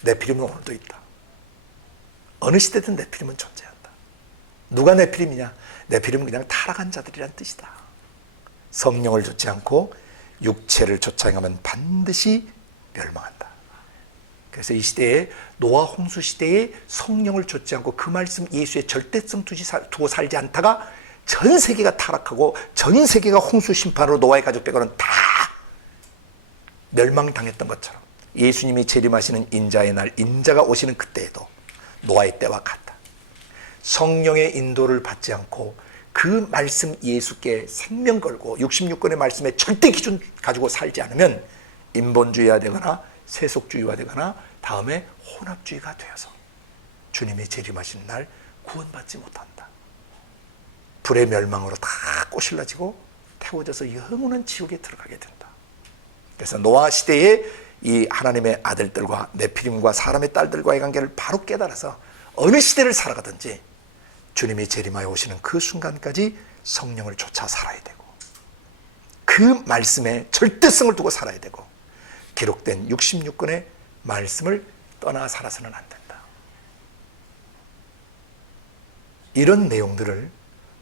네피림은 오늘도 있다. 어느 시대든 네피림은 존재한다. 누가 네피림이냐? 네피림은 그냥 타락한 자들이란 뜻이다. 성령을 좇지 않고 육체를 좇아 행하면 반드시 멸망한다. 그래서 이 시대에 노아 홍수 시대에 성령을 좇지 않고 그 말씀 예수의 절대성 두고 살지 않다가 전 세계가 타락하고 전 세계가 홍수 심판으로 노아의 가족 빼고는 다 멸망당했던 것처럼 예수님이 재림하시는 인자의 날, 인자가 오시는 그때에도 노아의 때와 같다. 성령의 인도를 받지 않고 그 말씀 예수께 생명 걸고 66권의 말씀에 절대 기준 가지고 살지 않으면 인본주의화 되거나 세속주의화 되거나 다음에 혼합주의가 되어서 주님이 재림하신 날 구원받지 못한다. 불의 멸망으로 다 꼬실러지고 태워져서 영원한 지옥에 들어가게 된다. 그래서 노아 시대에 이 하나님의 아들들과 네피림과 사람의 딸들과의 관계를 바로 깨달아서 어느 시대를 살아가든지 주님이 재림하여 오시는 그 순간까지 성령을 쫓아 살아야 되고 그 말씀에 절대성을 두고 살아야 되고 기록된 66권의 말씀을 떠나 살아서는 안 된다. 이런 내용들을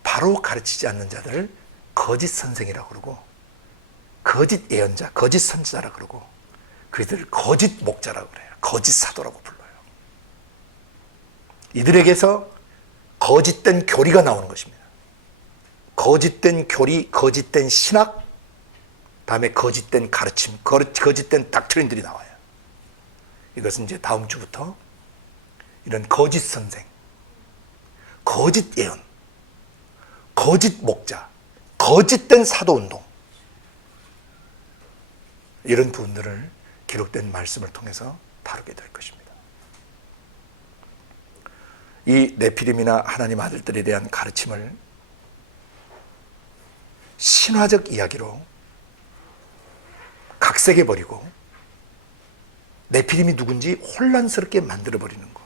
바로 가르치지 않는 자들을 거짓 선생이라고 그러고 거짓 예언자, 거짓 선지자라고 그러고 그들을 거짓 목자라고 그래요. 거짓 사도라고 불러요. 이들에게서 거짓된 교리가 나오는 것입니다. 거짓된 교리, 거짓된 신학, 다음에 거짓된 가르침, 거짓된 닥트린들이 나와요. 이것은 이제 다음 주부터 이런 거짓 선생, 거짓 예언, 거짓 목자, 거짓된 사도운동 이런 부분들을 기록된 말씀을 통해서 다루게 될 것입니다. 이 네피림이나 하나님 아들들에 대한 가르침을 신화적 이야기로 각색해버리고 네피림이 누군지 혼란스럽게 만들어버리는 거,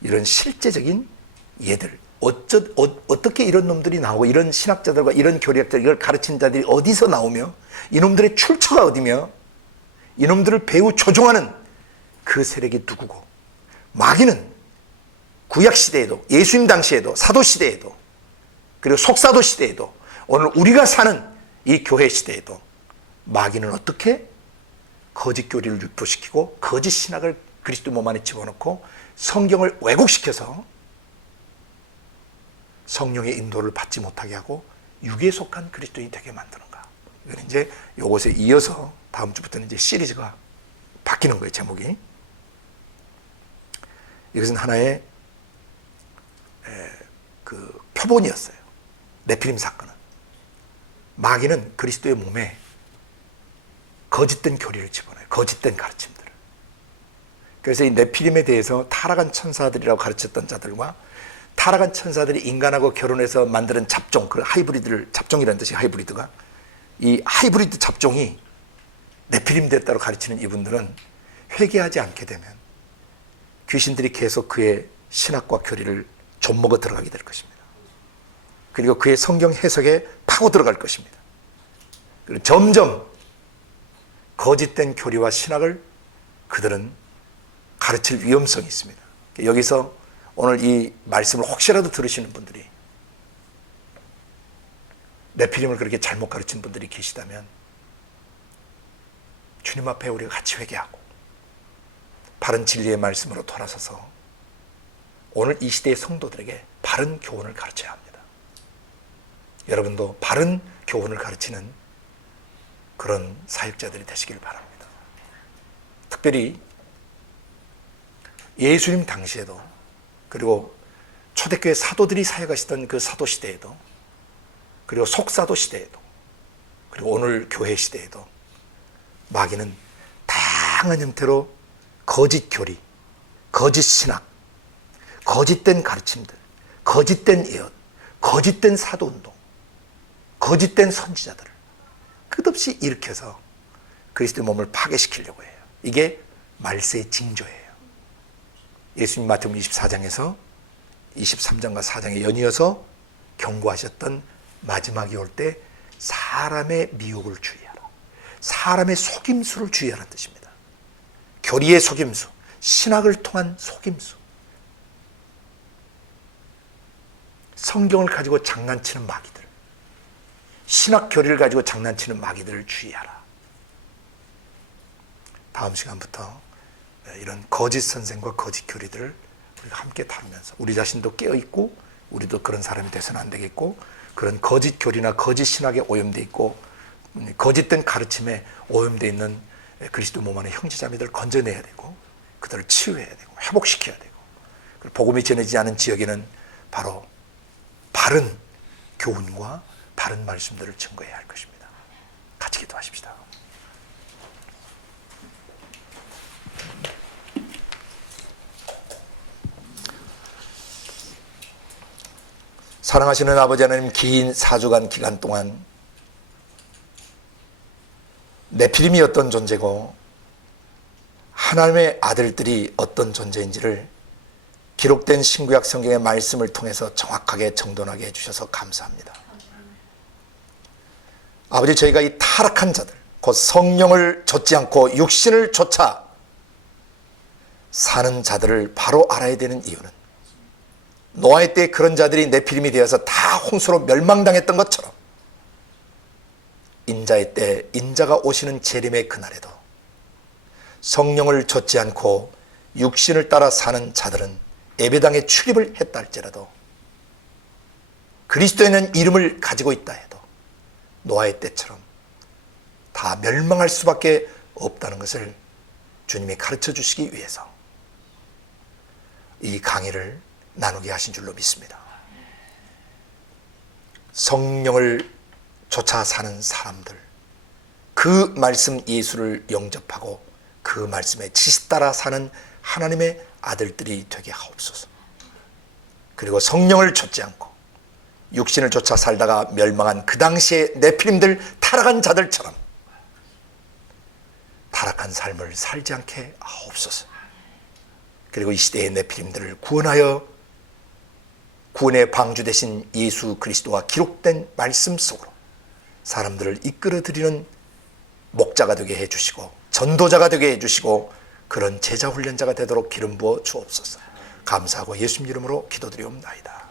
이런 실제적인 예들, 어떻게 이런 놈들이 나오고 이런 신학자들과 이런 교리학자들, 이걸 가르친 자들이 어디서 나오며 이놈들의 출처가 어디며 이놈들을 배우 조종하는 그 세력이 누구고, 마귀는 구약시대에도 예수님 당시에도 사도시대에도 그리고 속사도 시대에도 오늘 우리가 사는 이 교회 시대에도 마귀는 어떻게 거짓 교리를 유포시키고 거짓 신학을 그리스도 몸 안에 집어넣고 성경을 왜곡시켜서 성령의 인도를 받지 못하게 하고 육에 속한 그리스도인이 되게 만드는가. 이건 이제 이것에 이어서 다음 주부터는 이제 시리즈가 바뀌는 거예요. 제목이. 이것은 하나의 그 표본이었어요. 네피림 사건은. 마귀는 그리스도의 몸에 거짓된 교리를 집어넣어요. 거짓된 가르침들을. 그래서 이 네피림에 대해서 타락한 천사들이라고 가르쳤던 자들과 타락한 천사들이 인간하고 결혼해서 만드는 잡종, 그 하이브리드를, 잡종이라는 뜻이 하이브리드가, 이 하이브리드 잡종이 네피림 됐다고 가르치는 이분들은 회개하지 않게 되면 귀신들이 계속 그의 신학과 교리를 좀먹어 들어가게 될 것입니다. 그리고 그의 성경 해석에 파고 들어갈 것입니다. 그리고 점점 거짓된 교리와 신학을 그들은 가르칠 위험성이 있습니다. 여기서 오늘 이 말씀을 혹시라도 들으시는 분들이 네피림을 그렇게 잘못 가르친 분들이 계시다면 주님 앞에 우리가 같이 회개하고 바른 진리의 말씀으로 돌아서서 오늘 이 시대의 성도들에게 바른 교훈을 가르쳐야 합니다. 여러분도 바른 교훈을 가르치는 그런 사역자들이 되시길 바랍니다. 특별히 예수님 당시에도 그리고 초대교회 사도들이 사역하시던 그 사도 시대에도 그리고 속사도 시대에도 그리고 오늘 교회 시대에도 마귀는 다양한 형태로 거짓 교리, 거짓 신학, 거짓된 가르침들, 거짓된 예언, 거짓된 사도운동, 거짓된 선지자들을 끝없이 일으켜서 그리스도의 몸을 파괴시키려고 해요. 이게 말세의 징조예요. 예수님 마태복음 24장에서 23장과 4장에 연이어서 경고하셨던 마지막이 올 때 사람의 미혹을 주의하라. 사람의 속임수를 주의하라는 뜻입니다. 교리의 속임수, 신학을 통한 속임수, 성경을 가지고 장난치는 마귀들, 신학 교리를 가지고 장난치는 마귀들을 주의하라. 다음 시간부터 이런 거짓 선생과 거짓 교리들을 우리가 함께 다루면서 우리 자신도 깨어있고 우리도 그런 사람이 돼서는 안 되겠고, 그런 거짓 교리나 거짓 신학에 오염되어 있고 거짓된 가르침에 오염되어 있는 그리스도 몸 안의 형제자매들을 건져내야 되고 그들을 치유해야 되고 회복시켜야 되고, 그리고 복음이 전해지지 않은 지역에는 바로 바른 교훈과 바른 말씀들을 증거해야 할 것입니다. 같이 기도하십시다. 사랑하시는 아버지 하나님, 긴 4주간 기간 동안 네피림이 어떤 존재고 하나님의 아들들이 어떤 존재인지를 기록된 신구약 성경의 말씀을 통해서 정확하게 정돈하게 해주셔서 감사합니다. 아버지, 저희가 이 타락한 자들, 곧 성령을 좇지 않고 육신을 좇아 사는 자들을 바로 알아야 되는 이유는 노아의 때 그런 자들이 네피림이 되어서 다 홍수로 멸망당했던 것처럼 인자의 때 인자가 오시는 재림의 그날에도 성령을 좇지 않고 육신을 따라 사는 자들은 예배당에 출입을 했다 할지라도 그리스도에는 이름을 가지고 있다 해도 노아의 때처럼 다 멸망할 수밖에 없다는 것을 주님이 가르쳐 주시기 위해서 이 강의를 나누게 하신 줄로 믿습니다. 성령을 좇아 사는 사람들, 그 말씀 예수를 영접하고 그 말씀에 지시 따라 사는 하나님의 아들들이 되게 하옵소서. 그리고 성령을 좇지 않고 육신을 좇아 살다가 멸망한 그 당시에 네피림들, 타락한 자들처럼 타락한 삶을 살지 않게 하옵소서. 그리고 이 시대의 네피림들을 구원하여 구원의 방주 되신 예수 그리스도와 기록된 말씀 속으로 사람들을 이끌어드리는 목자가 되게 해주시고 전도자가 되게 해주시고 그런 제자 훈련자가 되도록 기름 부어 주옵소서. 감사하고 예수님 이름으로 기도드리옵나이다.